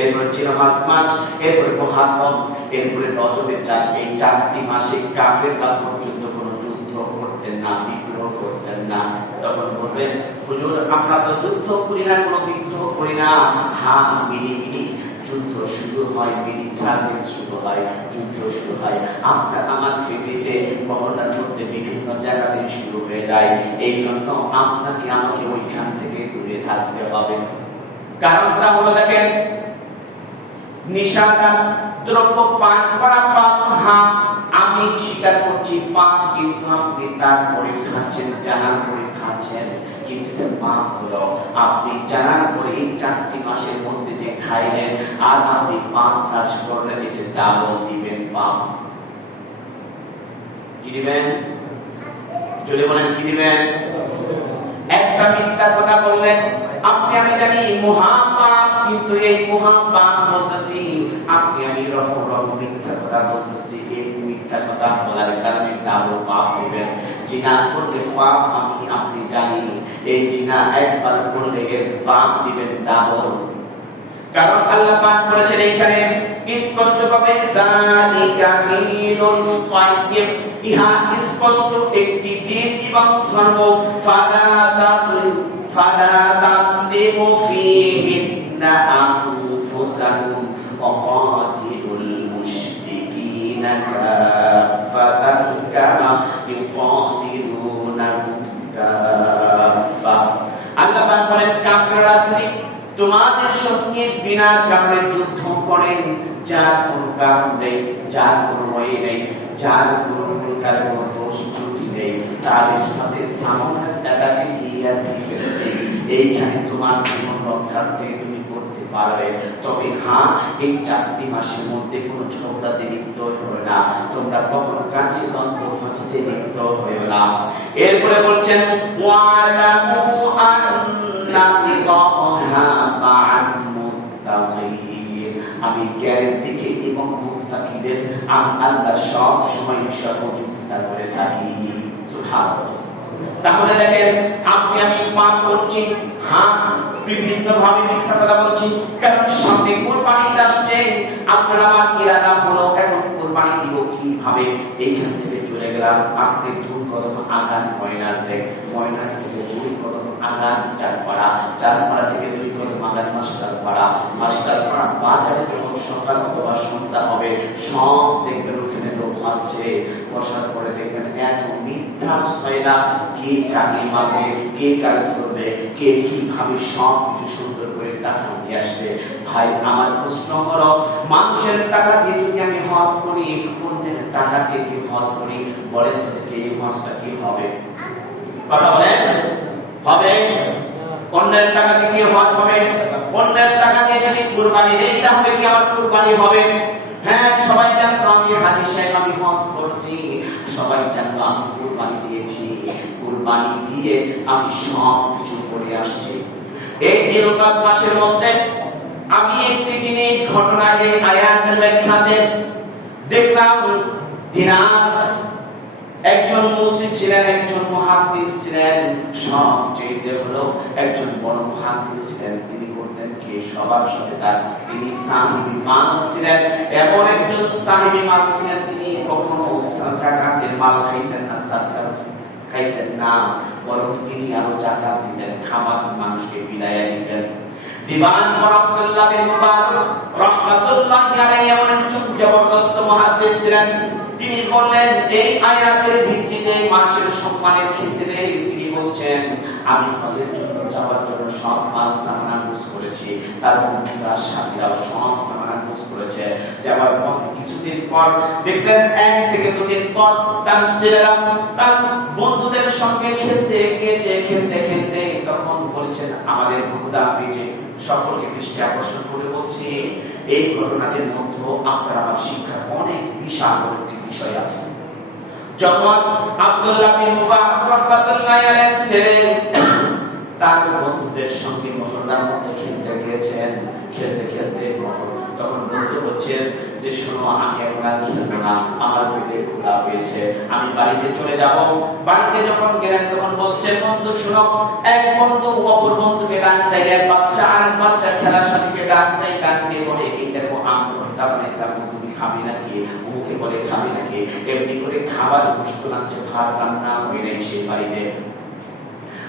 এরপরে জিলহজ মাস, এরপরে মুহররম, এরপরে রজবের চাঁদ। এই 4টি মাসে কাফেররা পর্যন্ত কোনো যুদ্ধ করতেন না, বিগ্রহ করতেন না। তখন বলবেন হুজুর আমরা তো যুদ্ধ করি না, কোনো বিগ্রহ করি না। হ্যাঁ, মিনি যুদ্ধ শুরু হয়, মিনি সার্ভিস শুরু হয়, যুদ্ধ শুরু হয় আপনার আমার ফ্যামিলিতে, মহল্লার মধ্যে বিভিন্ন জায়গাতে শুরু হয়ে যায়। এই জন্য আপনাকে আমাকে ওইখান থেকে দূরে থাকতে হবে। কারণটা হলো দেখেন, নিশাদার দ্রব্য পান করা পাপ, হ্যাঁ আমি স্বীকার করছি পাপ, কিন্তু আপনি তারপরে খাচ্ছেন, জানার পরে খাচ্ছেন, কিন্তু পাপ হলো আপনি জানার পরে এই 4টি মাসের মধ্যে যে খাইলেন আর আপনি পাপ কাজ করলেন, এটা ডাবল দিবেন পাপ। কি দিবেন? যদি বলেন কি দিবেন? একটা মিথ্যা কথা বললেন, আপনি আমি জানি মহাপাপ, কিন্তু এই মহাপাপ বলতেছি আপনি আমি রহ মিথ্যা কথা বলতেছি, এই মিথ্যা কথা বলার কারণে ডাবল পাপ দিবেন। জিনা করলে পাপ আমি আপনি জানি, এই জিনা একবার করলে এর পাপ দিবেন ডাবল। কারণ আল্লাহ পাক বলেছেন এইখানে স্পষ্টভাবে যালিকা দীনুল কাইয়্যিম, ইহা স্পষ্ট একটি দ্বীন এবং ধর্ম। ফালা তাযলিমু ফীহিন্না আনফুসাকুম ওয়া কাতিলুল মুশরিকিনা কাফাতান কামা ইউকাতিলুনাকুম কাফা। আল্লাহ পাক বলেন কাফেররা তোমাদের সঙ্গে বিনা কারণে যুদ্ধ করেন, যার কোনো কারণ নেই, যার কোনো ভয় নেই, যার কোনো প্রকার কোনো দোষ ত্রুটি নেই, তাদের সাথে সামনাস অ্যাটাকে ফেলেছে। এইখানে তোমার জীবন রক্ষার্থে তুমি করতে পারবে। তবে হ্যাঁ, এই 4টি মাসের মধ্যে কোনো ঝগড়াতে লিপ্ত হবে না, তোমরা কখনো কাজে দ্বন্দ্ব ফাঁসিতে লিপ্ত হয়েও না। এরপরে বলছেন ওয়ালামু আন্নাল্লাহা মা'আল মুত্তাকিন, আমি জ্ঞানীদেরকে এবং মুত্তাকিদের আমি আল্লাহ সব সময় সহযোগিতা করে থাকি। সুবহানাল্লাহ। তাহলে দেখেন, আপনি আমি পাপ করছি, হ্যাঁ বিভিন্ন ভাবে মিথ্যা কথা বলছি, কারণ সামনে কুরবানি আসছে। আপনার আমার ইরাদা হলো এখন কুরবানি দিব কিভাবে, এইখান থেকে চলে গেলাম আপনি 2 কদম আগান ময়নাতে, ময়নার থেকে 2 কদম আগান চারপাড়া, চারপাড়া থেকে 2 কদম আগান মাস্টারপাড়া, মাস্টারপাড়া বাজারে যখন সকাল অথবা সন্ধ্যা হবে সব দেখবেন ওখানে লোক আছে, বসার পরে দেখবেন এত মিথ্যা ছয়লা, কে কাকে মারবে, কে কারে ধরবে, কে কিভাবে সব কিছু সুন্দর করে টাকা নিয়ে আসবে। ভাই আমার প্রশ্ন হলো, মানুষের টাকা দিয়ে যদি আমি হজ করি, অন্যের টাকা দিয়ে কি হজ করি, বলেন তো দেখি এই হজটা কি হবে? কথা বলেন, হবে? অন্যের টাকা দিয়ে কি হজ হবে? অন্যের টাকা দিয়ে যদি কুরবানি দেই তাহলে কি আমার কুরবানি হবে? হ্যাঁ, সবাই জানতো আমি হাজী সাহেব, আমি হজ করছি, সবাই জানতো আমি কুরবানি দিয়েছি, কুরবানি দিয়ে আমি সব কিছু করে আসছি। এই জিলকাদ মাসের মধ্যে আমি একটি জিনিস ঘটনা, এই আয়াতের ব্যাখ্যাতে দেখলাম, দিনার একজন মুফতি ছিলেন, একজন মুহাদ্দিস ছিলেন, সবচেয়ে হলো একজন বড় মুহাদ্দিস ছিলেন। তিনি করতেন কি সবার সাথে তার, তিনি সাহিবী মাল ছিলেন, এমন একজন সাহিবী মাল ছিলেন, তিনি কখনো যাকাতের মাল খাইতেন না, সাদকা খাইতেন না, বরং তিনি আরো যাকাত দিতেন, খাবার মানুষকে বিদায় দিতেন। দিবান আব্দুল্লাহ বিন মুবারক রাহমাতুল্লাহি আলাইহি এমন একজন জবরদস্ত মুহাদ্দিস ছিলেন। তিনি বললেন এই আয়াতের ভিত্তিতে মাসের সম্মানের ক্ষেত্রে তিনি বলছেন, আমি হজের জন্য যাওয়ার জন্য সব মাল সামানা খরচ করেছি, তার বন্ধুরা সাথীরাও সব সামানা খরচ করেছে। যাওয়ার পর কিছুদিন পর দেখলেন 1 থেকে 2 দিন পর তার ছেলেরা তার বন্ধুদের সঙ্গে খেলতে গিয়েছে, খেলতে খেলতে তখন বলেছেন আমাদের খোদা পেয়েছে, সকলকে দৃষ্টি আকর্ষণ করে বলছি এই ঘটনাটির মধ্যে আপনার আমার শিক্ষা অনেক বিশাল একটি বিষয় আছে। যখন আব্দুল্লাহ বিন মুবারক রাহমাতুল্লাহি আলাইহি ছেলে তার বন্ধুদের সঙ্গে মহল্লার মধ্যে খেলতে গিয়েছেন, খেলতে খেলতে তখন বন্ধু বলছেন যে শোনো, আমি এখন আর খেলবো না, আমার পেটে ক্ষুধা পেয়েছে, আমি বাড়িতে চলে যাব। বাড়িতে যখন গেলেন তখন বলছেন বন্ধু শোনো, এক বন্ধু অপর বন্ধুকে ডাক দেয়, এক বাচ্চা আরেক বাচ্চা খেলার সাথীকে ডাক দেয়, ডাক দিয়ে বলে এই দেখো আমটা বানাইছে, তুমি খাবি নাকি? মুখে বলে খাবি নাকি? এমনি করে খাবার বস্তু লাগছে, ভাত রান্না হয়ে নেই সেই বাড়িতে।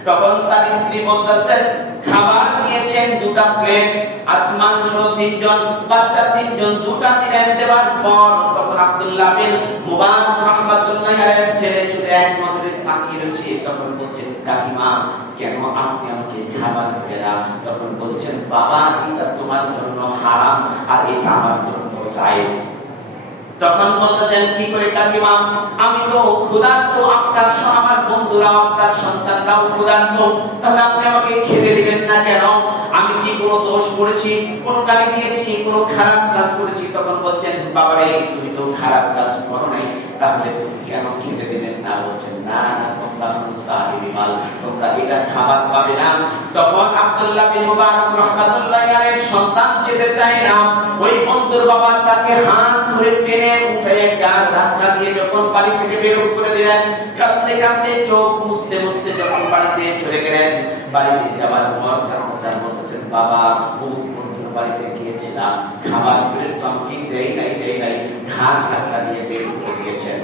তখন তার স্ত্রী বলতেছেন খাবার দিয়েছেন 2টা প্লেট, আর মাংস 3 জন, বাচ্চা 3 জন, 2টা দিলেন। দেওয়ার পর তখন আব্দুল্লাহ বিন মুবারক রাহমাতুল্লাহি আলাইহি ছেলে ছুটে এক নজরে তাকিয়ে রয়েছে। তখন বলছেন কাকিমা কেন আপনি আমাকে খাবার দিলেন না? তখন বলছেন বাবা এটা তোমার জন্য হারাম আর এটা আমার জন্য জায়েজ। তখন বলতেছেন কি করে কাকিমা, আমি তো ক্ষুধার্ত, আপনার আমার বন্ধুরা আপনার সন্তানরাও ক্ষুধার্ত, তাহলে আপনি আমাকে খেতে দিবেন না কেন? আমি কি কোনো দোষ করেছি, কোনো গালি দিয়েছি, কোনো খারাপ কাজ করেছি? তখন বলছেন বাবারে তুমি তো খারাপ কাজ করো নাই, তাহলে তুমি কেন খেতে দিবেন না? বলছেন না না তোমরা সাহিবী মাল, তোমরা এটা খাবার পাবে না। তখন আব্দুল্লাহ বিন মুবারক রাহমাতুল্লাহি আলাইহির সন্তান যেতে চায় না, ওই বন্ধুর বাবা তাকে হাত ধরে টেনে উঠে গাল ধাক্কা দিয়ে যখন বাড়ি থেকে বের করে দিলেন, কাঁদতে কাঁদতে চোখ মুছতে মুছতে যখন বাড়িতে চলে গেলেন, বাড়িতে যাওয়ার পর তার বলতেছেন বাবা অমুক বন্ধুর বাড়িতে গিয়েছিলাম, খাবার প্লেট তো আমাকে দেই নাই, ঘাট ধাক্কা দিয়ে বের করে দিয়েছেন।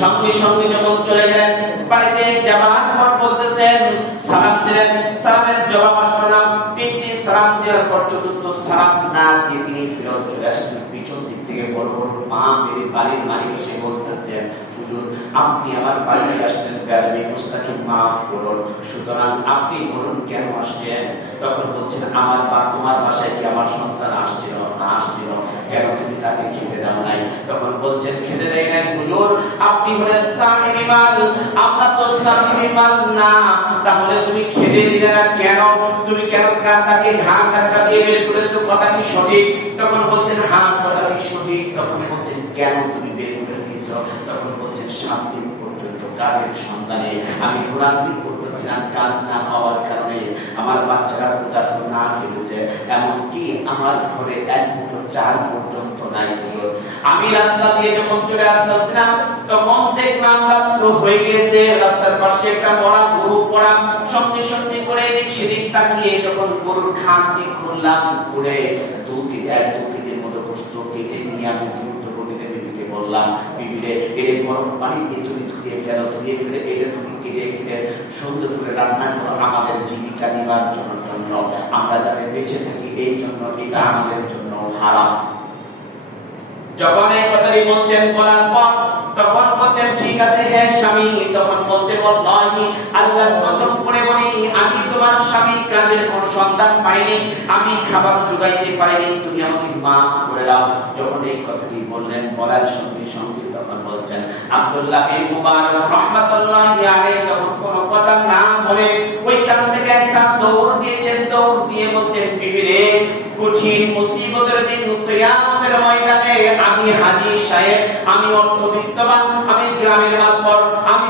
সঙ্গে সঙ্গে যখন চলে গেলেন বাড়িতে যাবার পর বলতেছেন সালাম দিলেন, সালামের জবাব আসলো না। 3টি সালাম দেওয়ার পর 4র্থ সালাম না দিয়ে তিনি ফেরত চলে আসলেন। পিছন দিক থেকে বড় বড় মা মেরে বাড়ির মালিক এসে বলতেছেন হুজুর আপনি আমার বাড়িতে আসলেন, বেয়াদবি মুস্তাকিম মাফ করুন, সুতরাং আপনি বলুন কেন আসছেন? তখন বলছেন আমার তোমার বাসায় কি আমার সন্তান আসছিল না আসছিল, কেন তুমি তাকে খেতে দাও নাই? তখন বলছেন খেতে দেয় নাই হুজুর, আপনি হলেন সাহিবী মাল, আমরা তো সাহিবী মাল না, তাহলে তুমি খেতে দিলে না কেন? তুমি কেন তাকে ঘাট ধাক্কা দিয়ে বের করেছো? কথা সঠিক? তখন বলছেন হ্যাঁ কথাটি সঠিক। তখন বলছেন কেন তুমি বের করে দিয়েছ? তখন বলছেন 7 দিন পর্যন্ত কাজের সন্ধানে আমি ঘোরাঘুরি করতেছিলাম, কাজ না হওয়ার কারণে আমার বাচ্চারা ক্ষুধার্ত না খেয়েছে, এমনকি আমার ঘরে 1 মুঠো চাল পর্যন্ত নাই। আমি রাস্তা দিয়ে যখন চলে আসতেছিলাম তখন দেখলাম রাত্র হয়ে গেছে, রাস্তার পাশে একটা মরা গরু পড়া, সঙ্গে সঙ্গে করে এদিক সেদিক তাকিয়ে যখন গরুর খানটি খুললাম, করে 2 কেজির মতো গোশত কেটে নিয়ে আমি দ্রুত গতিতে বিবিকে বললাম, বিবিরে এর গরম পানি দিয়ে তুমি ধুয়ে ফেলে এটা তুমি কেটে সুন্দর করে রান্না করো আমাদের জীবিকা নির্বাহের জন্য, আমরা যাতে বেঁচে থাকি এই জন্য, এটা আমাদের জন্য হারাম। যখন এই কথাটি বলছেন, বলার পর তখন বলছেন ঠিক আছে হে স্বামী, তখন বলছেন ওয়াল্লাহি আল্লাহর কসম করে বলি আমি তোমার স্বামী কাজের কোনো সন্ধান পাইনি, আমি খাবার জোগাইতে পারিনি, তুমি আমাকে মাফ করে দাও। যখন এই কথাটি বললেন, বলার সঙ্গে সঙ্গে তখন বলছেন আব্দুল্লাহ বিন মুবারক রাহমাতুল্লাহি আলাইহি যখন কোনো কথা না বলে ওইখান থেকে একটা দৌড় দিয়েছেন, দৌড় দিয়ে বলছেন বিবিরে কঠিন মুসিবতের দিন কিয়ামতের ময়দানে আমি হাজী সাহেব, আমি অর্থবিত্তবান, আমি গ্রামের মাতবর, আমি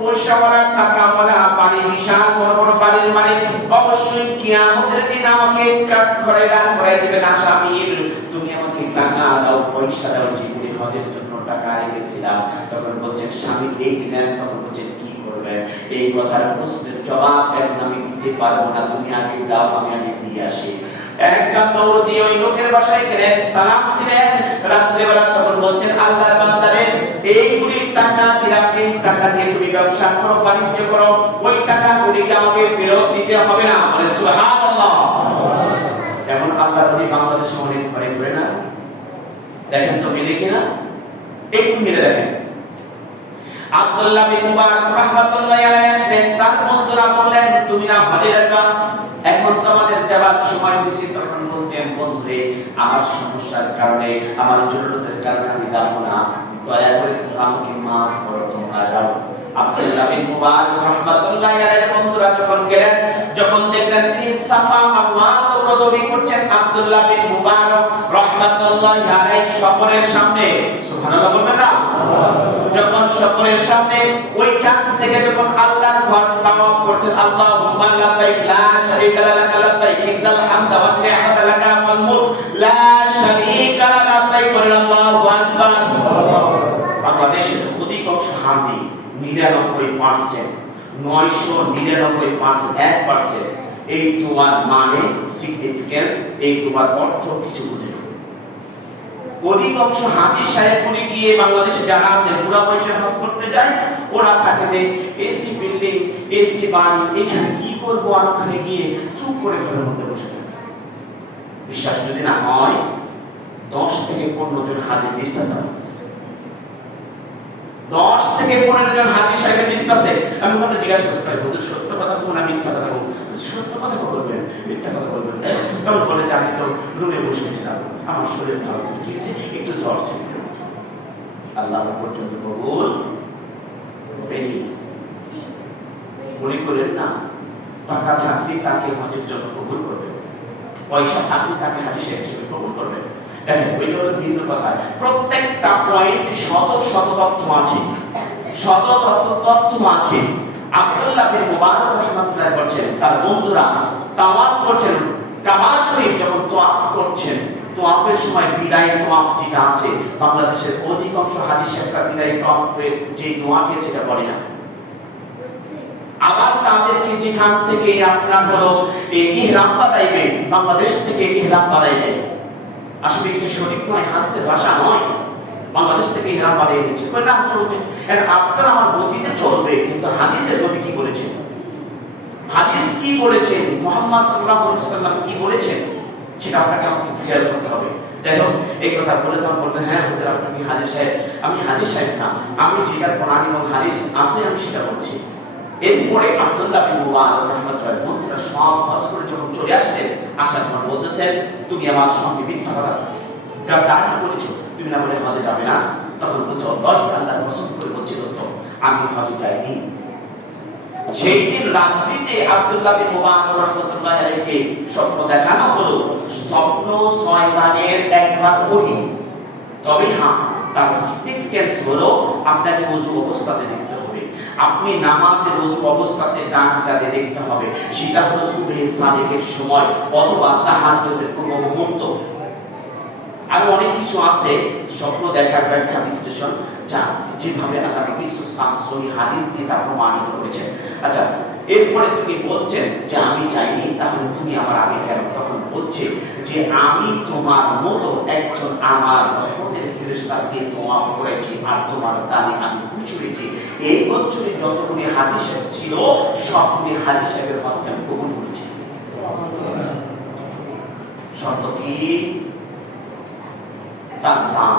পয়সাওয়ালা টাকাওয়ালা, বাড়ি বিশাল বড় বড় বাড়ির মালিক, অবশ্যই কিয়ামতের দিন আমাকে কাট করে দান করে দিবেন আসামির। তুমি আমাকে টাকা দাও, পয়সা দাও, জীবনে হজের জন্য টাকা রেখেছিলাম। তখন বলছেন স্বামী এই দিনের, তখন বলছেন কি করবেন? এই কথার প্রশ্নের জবাব এখন আমি দিতে পারবো না, তুমি আগে দাও, আমি আগে দিয়ে আসি। একটা দৌড় দিয়ে ওই লোকের বাসায় গেলেন, সালাম দিলেন রাত্রিবেলা। তখন বলছেন আল্লাহর বান্দারে এইগুলি টাকা দিলাম, এই টাকা দিয়ে তুমি ব্যবসা করো, বাণিজ্য করো, ওই টাকাগুলিকে আমাকে ফেরত দিতে হবে না। বলে সুবহানাল্লাহ। এখন আল্লাহর নবী বাংলাদেশে অনেক ঘরে ঘুরে না, দেখেন তো মিলে কিনা, একটু মিলে দেখেন। আব্দুল্লাহ বিন মুবারক রাহমাতুল্লাহি আলাইহি আসলেন, তার বন্ধুরা বললেন তুমি না হজে যাবা, এখন তোমাদের যাবার সময় হয়েছে। তখন বলছেন বন্ধুরে আমার সমস্যার কারণে, আমার জরুরতের কারণে আমি যাব না, দয়া করে তোমরা আমাকে মাফ করো, তোমরা যাও। আব্দুল্লাহ বিন মুবারক রাহমাতুল্লাহি আলাইহি বন্ধুরা যখন গেলেন, যখন দেখলেন তিনি সাফা মারওয়া দৌড়াদৌড়ি করছেন, আব্দুল্লাহ বিন মুবারক রাহমাতুল্লাহি আলাইহি সকলের সামনে, সুবহানাল্লাহ বলবেন না, যখন সকলের সামনে ওইখান থেকে যখন আল্লাহর ঘর তাওয়াফ করছেন, আল্লাহুম্মা লাব্বাইক লা শারীকা লাকা লাব্বাইক ইন্নাল হামদা ওয়ান নি'মাতা লাকা ওয়াল মুলক লা শারীকা লাকা লাব্বাইক আল্লাহু আকবার। বাংলাদেশের অধিকাংশ হাজী 99%, 999%, 1% এই দোয়ার মানে সিগনিফিকেন্স, এই দোয়ার অর্থ কিছু বুঝে না। অধিকাংশ হাজী সাহেবগুলি গিয়ে বাংলাদেশে যারা আছে পুরা পয়সা খরচ করতে যায়, ওরা থাকে যে এসি বিল্ডিং, এসি বাড়ি, এখানে কি করবো, আর ওখানে গিয়ে চুপ করে ঘরের মধ্যে বসে থাকে। বিশ্বাস যদি না হয় 10 থেকে 15 জন হাজী লিস্ট আছে, 10 থেকে 15 জন হাজী সাহেবের লিস্ট আছে। আমি ওখানে জিজ্ঞাসা করতে পারি হুজুর সত্য কথা বলুন না মিথ্যা কথা বলুন? সত্য কথা বলবেন, মিথ্যা কথা বলবেন? তখন বলে যে আমি তো রুমে বসেছিলাম, আমার শরীর ভালো ছিল, একটু জ্বর ছিল। আল্লাহ পর্যন্ত কবুল করেনি। মনে করেন না টাকা থাকলে তাকে হজের জন্য কবুল করবে, পয়সা থাকলে তাকে হাজী সাহেব হিসেবে কবুল করবে। দেখেন ওইটা হলো ভিন্ন কথা। প্রত্যেকটা পয়েন্ট শত শত তথ্য আছে, শত তথ্য আছে। আব্দুল্লাহ বিন মুবারক রাহমাতুল্লাহ বলেন তার বন্ধুরা তাওয়াফ করছেন, কাবা শরীফ যখন তাওয়াফ করছেন, তাওয়াফের সময় বিদায় তাওয়াফ যেটা আছে, বাংলাদেশের অধিকাংশ হাজী সাহেবরা বিদায় তাওয়াফে যে দোয়াকে সেটা পড়ে না। আবার তাদেরকে যেখান থেকে আপনার হলো ইহরাম বানাইবে, বাংলাদেশ থেকে ইহরাম বানাইবে, আসলে এটা সঠিক নয়, হাদিসের ভাষা নয়। বাংলাদেশ থেকে ইহরাম বানিয়ে দিচ্ছে, কই না চলবে, আপনারা আমার গতিতে চলবে, কিন্তু হাদিসের গতি কি বলেছে, হাদিস কি বলেছে, মুহাম্মদ সাল্লাল্লাহু আলাইহি ওয়াসাল্লাম কি বলেছেন, সেটা আপনাকে আমাকে খেয়াল করতে হবে। যাই হোক এই কথা বলে তখন বললেন হ্যাঁ হুজুর আপনি কি হাজী সাহেব? আমি হাজী সাহেব না, আমি যেটা কোরআন এবং হাদিস আছে আমি সেটা বলছি। এরপরে আব্দুল্লাহ বিন মুবারক রাহমাতুল্লাহ বন্ধুরা সব হজ করে যখন চলে আসলেন, আসার পর বলতেছেন তুমি আমার সঙ্গে মিথ্যা কথা গাদ্দারি করেছো, তুমি না বলে হজে যাবে না। তখন বলছে আল্লাহর কসম করে বলছি দোস্ত আমি হজে যাইনি। সেই দিন রাত্রিতে আব্দুল্লাহ বিন মুবারক রাহমাতুল্লাহ আলাইহি স্বপ্ন দেখানো হলো, স্বপ্ন সম্পূর্ণ 6 ভাগের 1 ভাগ ওহী। তবে হ্যাঁ, তার সিগনিফিকেন্স হলো আপনাকে ওযু অবস্থাতে দেখতে হবে। আপনি নামাজে ওযু অবস্থাতে ডান হাতে দেখতে হবে। সেটা হলো সুবহে সাদিকের সময় অথবা তাহাজ্জুদের পূর্ব মুহূর্ত। আর অনেক কিছু আছে স্বপ্ন দেখার ব্যাখ্যা বিশ্লেষণ, যা যেভাবে আল্লাহ নবী সাল্লাল্লাহু সহিহ হাদিস দিয়ে তা প্রমাণিত করেছেন। আচ্ছা, এরপরে তিনি বলছেন যে আমি যাইনি, তাহলে তুমি আমার আগে কেন? তখন বলছে যে আমি তোমার মতো একজন আমার রহমতের ফেরেশতাকে দোয়া করেছি আর তোমার জানে আমি খুশি হয়েছি। এই বছরে যতগুলি হাজী সাহেব ছিল সবগুলি হাজী সাহেবের হজকে আমি কবুল করেছি। শর্ত কি? তার দাম।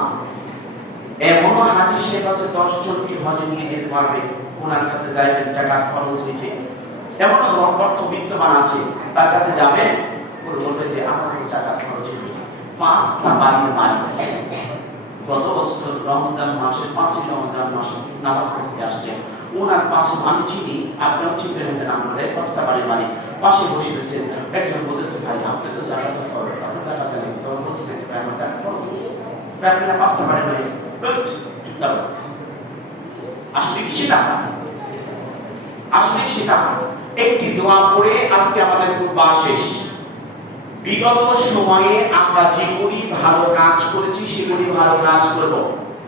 এমনও হাজী সাহেব আছে 10 জনকে হজে নিয়ে যেতে পারবে, ওনার কাছে যাইবেন, জাকাত ফরজ হয়েছে। এমনও অর্থ বিত্তবান আছে, তার কাছে যাবেন, বলবে যে আমার জাকাত ফরজ হয়নি। 5টা বাড়ির মালিক গত বছর রমজান মাসে 5ই রমজান মাসে নামাজ পড়তে আসছেন, ওনার পাশে আমি চিনি, আপনিও চিনবেন হতেন, আপনাদের 5টা বাড়ির মালিক পাশে বসে রয়েছেন। একজন বলেছে ভাই আপনি তো জাকাত ফরজ, আপনি জাকাত দেন, তো বলছেন ভাই আমার জাকাত ফরজ, আপনারা 5টা বাড়ির মালিক। আসলে কি সেটা? আসলে সেটা একটি দোয়া পড়ে আজকে আমাদের খুতবা শেষ। বিগত সময়ে আমরা যেগুলি ভালো কাজ করেছি সেগুলি ভালো কাজ করব।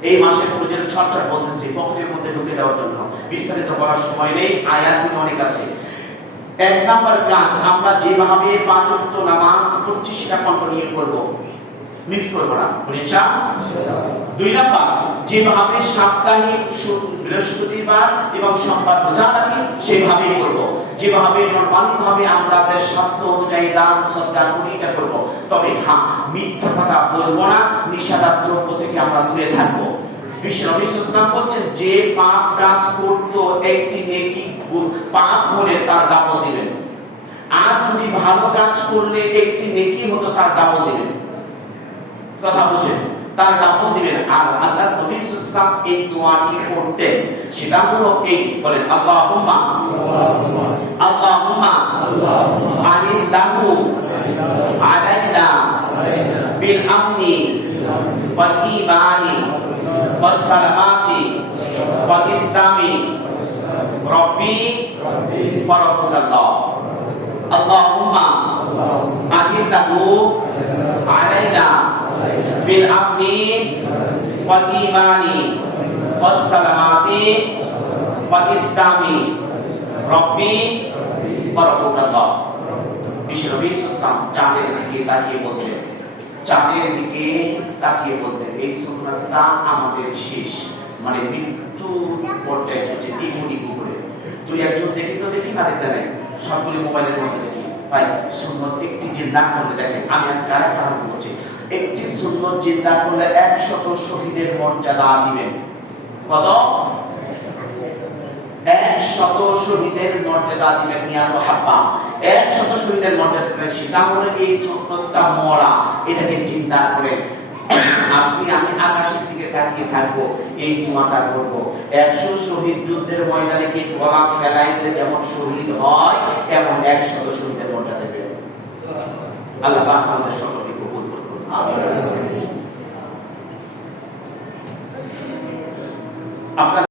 এই মাসের ফজর চর্চা বলতেছি পকেটের মধ্যে ঢুকে দেওয়ার জন্য, বিস্তারিত করার সময় নেই, আয়াতগুলো অনেক আছে। 1 নাম্বার কাজ, আমরা যেভাবে 5 ওয়াক্ত নামাজ পড়ছি সেটা কন্টিনিউ করব, মিস করব না, ইনশাআল্লাহ। 2 নাম্বার, যেভাবে সাপ্তাহিক বৃহস্পতিবার এবং সোমবার রোজা রাখি সেভাবেই করব। যেভাবে নরমালিভাবে আমাদের সাধ্য অনুযায়ী দান সদকা করি এটা করব। তবে হ্যাঁ, মিথ্যা কথা বলবো না, নিষিদ্ধ দ্রব্য থেকে আমরা দূরে থাকবো। বিশ্বনবী সাল্লাল্লাহু বলছেন যে পাপ কাজ করতো একটি নেকি পাপ হলে তার ডাবল দিবেন, আর যদি ভালো কাজ করলে একটি নেকি হতো তার ডাবল দিবেন। কথা বুঝেন? তার ডাবল দিবেন। আর আল্লাহর নবী সাল্লাল্লাহু এই দোয়াটি করতেন, সেটা হলো এই, বলেন আল্লাহুম্মা আল্লাহুম্মা আহিল্লাহু আলাইনা বিল আমনি ওয়াল ঈমানি ওয়াস সালামাতি ওয়াল ইসলামি রব্বি ওয়া রাব্বুকাল্লাহ। আল্লাহুম্মা আহিল্লাহু আলাইনা বিল আমনি ওয়াল ঈমানি ওয়াস সালামাতি ওয়াল ইসলামি রব্বি ওয়া রাব্বুকাল্লাহ। বিশ্বনবী সাল্লাল্লাহু চাঁদের দিকে তাকিয়ে বলতেন, চাঁদের দিকে তাকিয়ে বলতেন এই সুন্নাতটা আমাদের শেষ, মানে মৃত্যু পর্যায়ে হচ্ছে দ্বিগুণ করে। তুই একজন দেখি তো দেখি না দেখতে নেই, সবগুলি মোবাইলের মধ্যে দেখি ভাই। সুন্নত একটি জিন্দা করলে দেখেন, আমি আজকে আরেকটা হাদিস বলছি, একটি সুন্নত জিন্দা করলে 100 শহীদের মর্যাদা দিবেন। কত? 100 শহীদের মর্যাদা দিবেন। মিয়া মুহাব্বা 100 শহীদের মর্যাদা দিবেন। সেটা হলো এই সুন্নতটা মরা, এটাকে চিন্তা করে আপনি আমি আকাশের দিকে তাকিয়ে থাকবো, এই দোয়াটা করব। 100 শহীদ যুদ্ধের ময়দানে কি গলা ফেলাইলে যেমন শহীদ হয়, এমন 100 শহীদের মর্যাদা দেবেন। আল্লাহ পাক আমাদের সকলকে কবুল করুন, আমিন। আপনার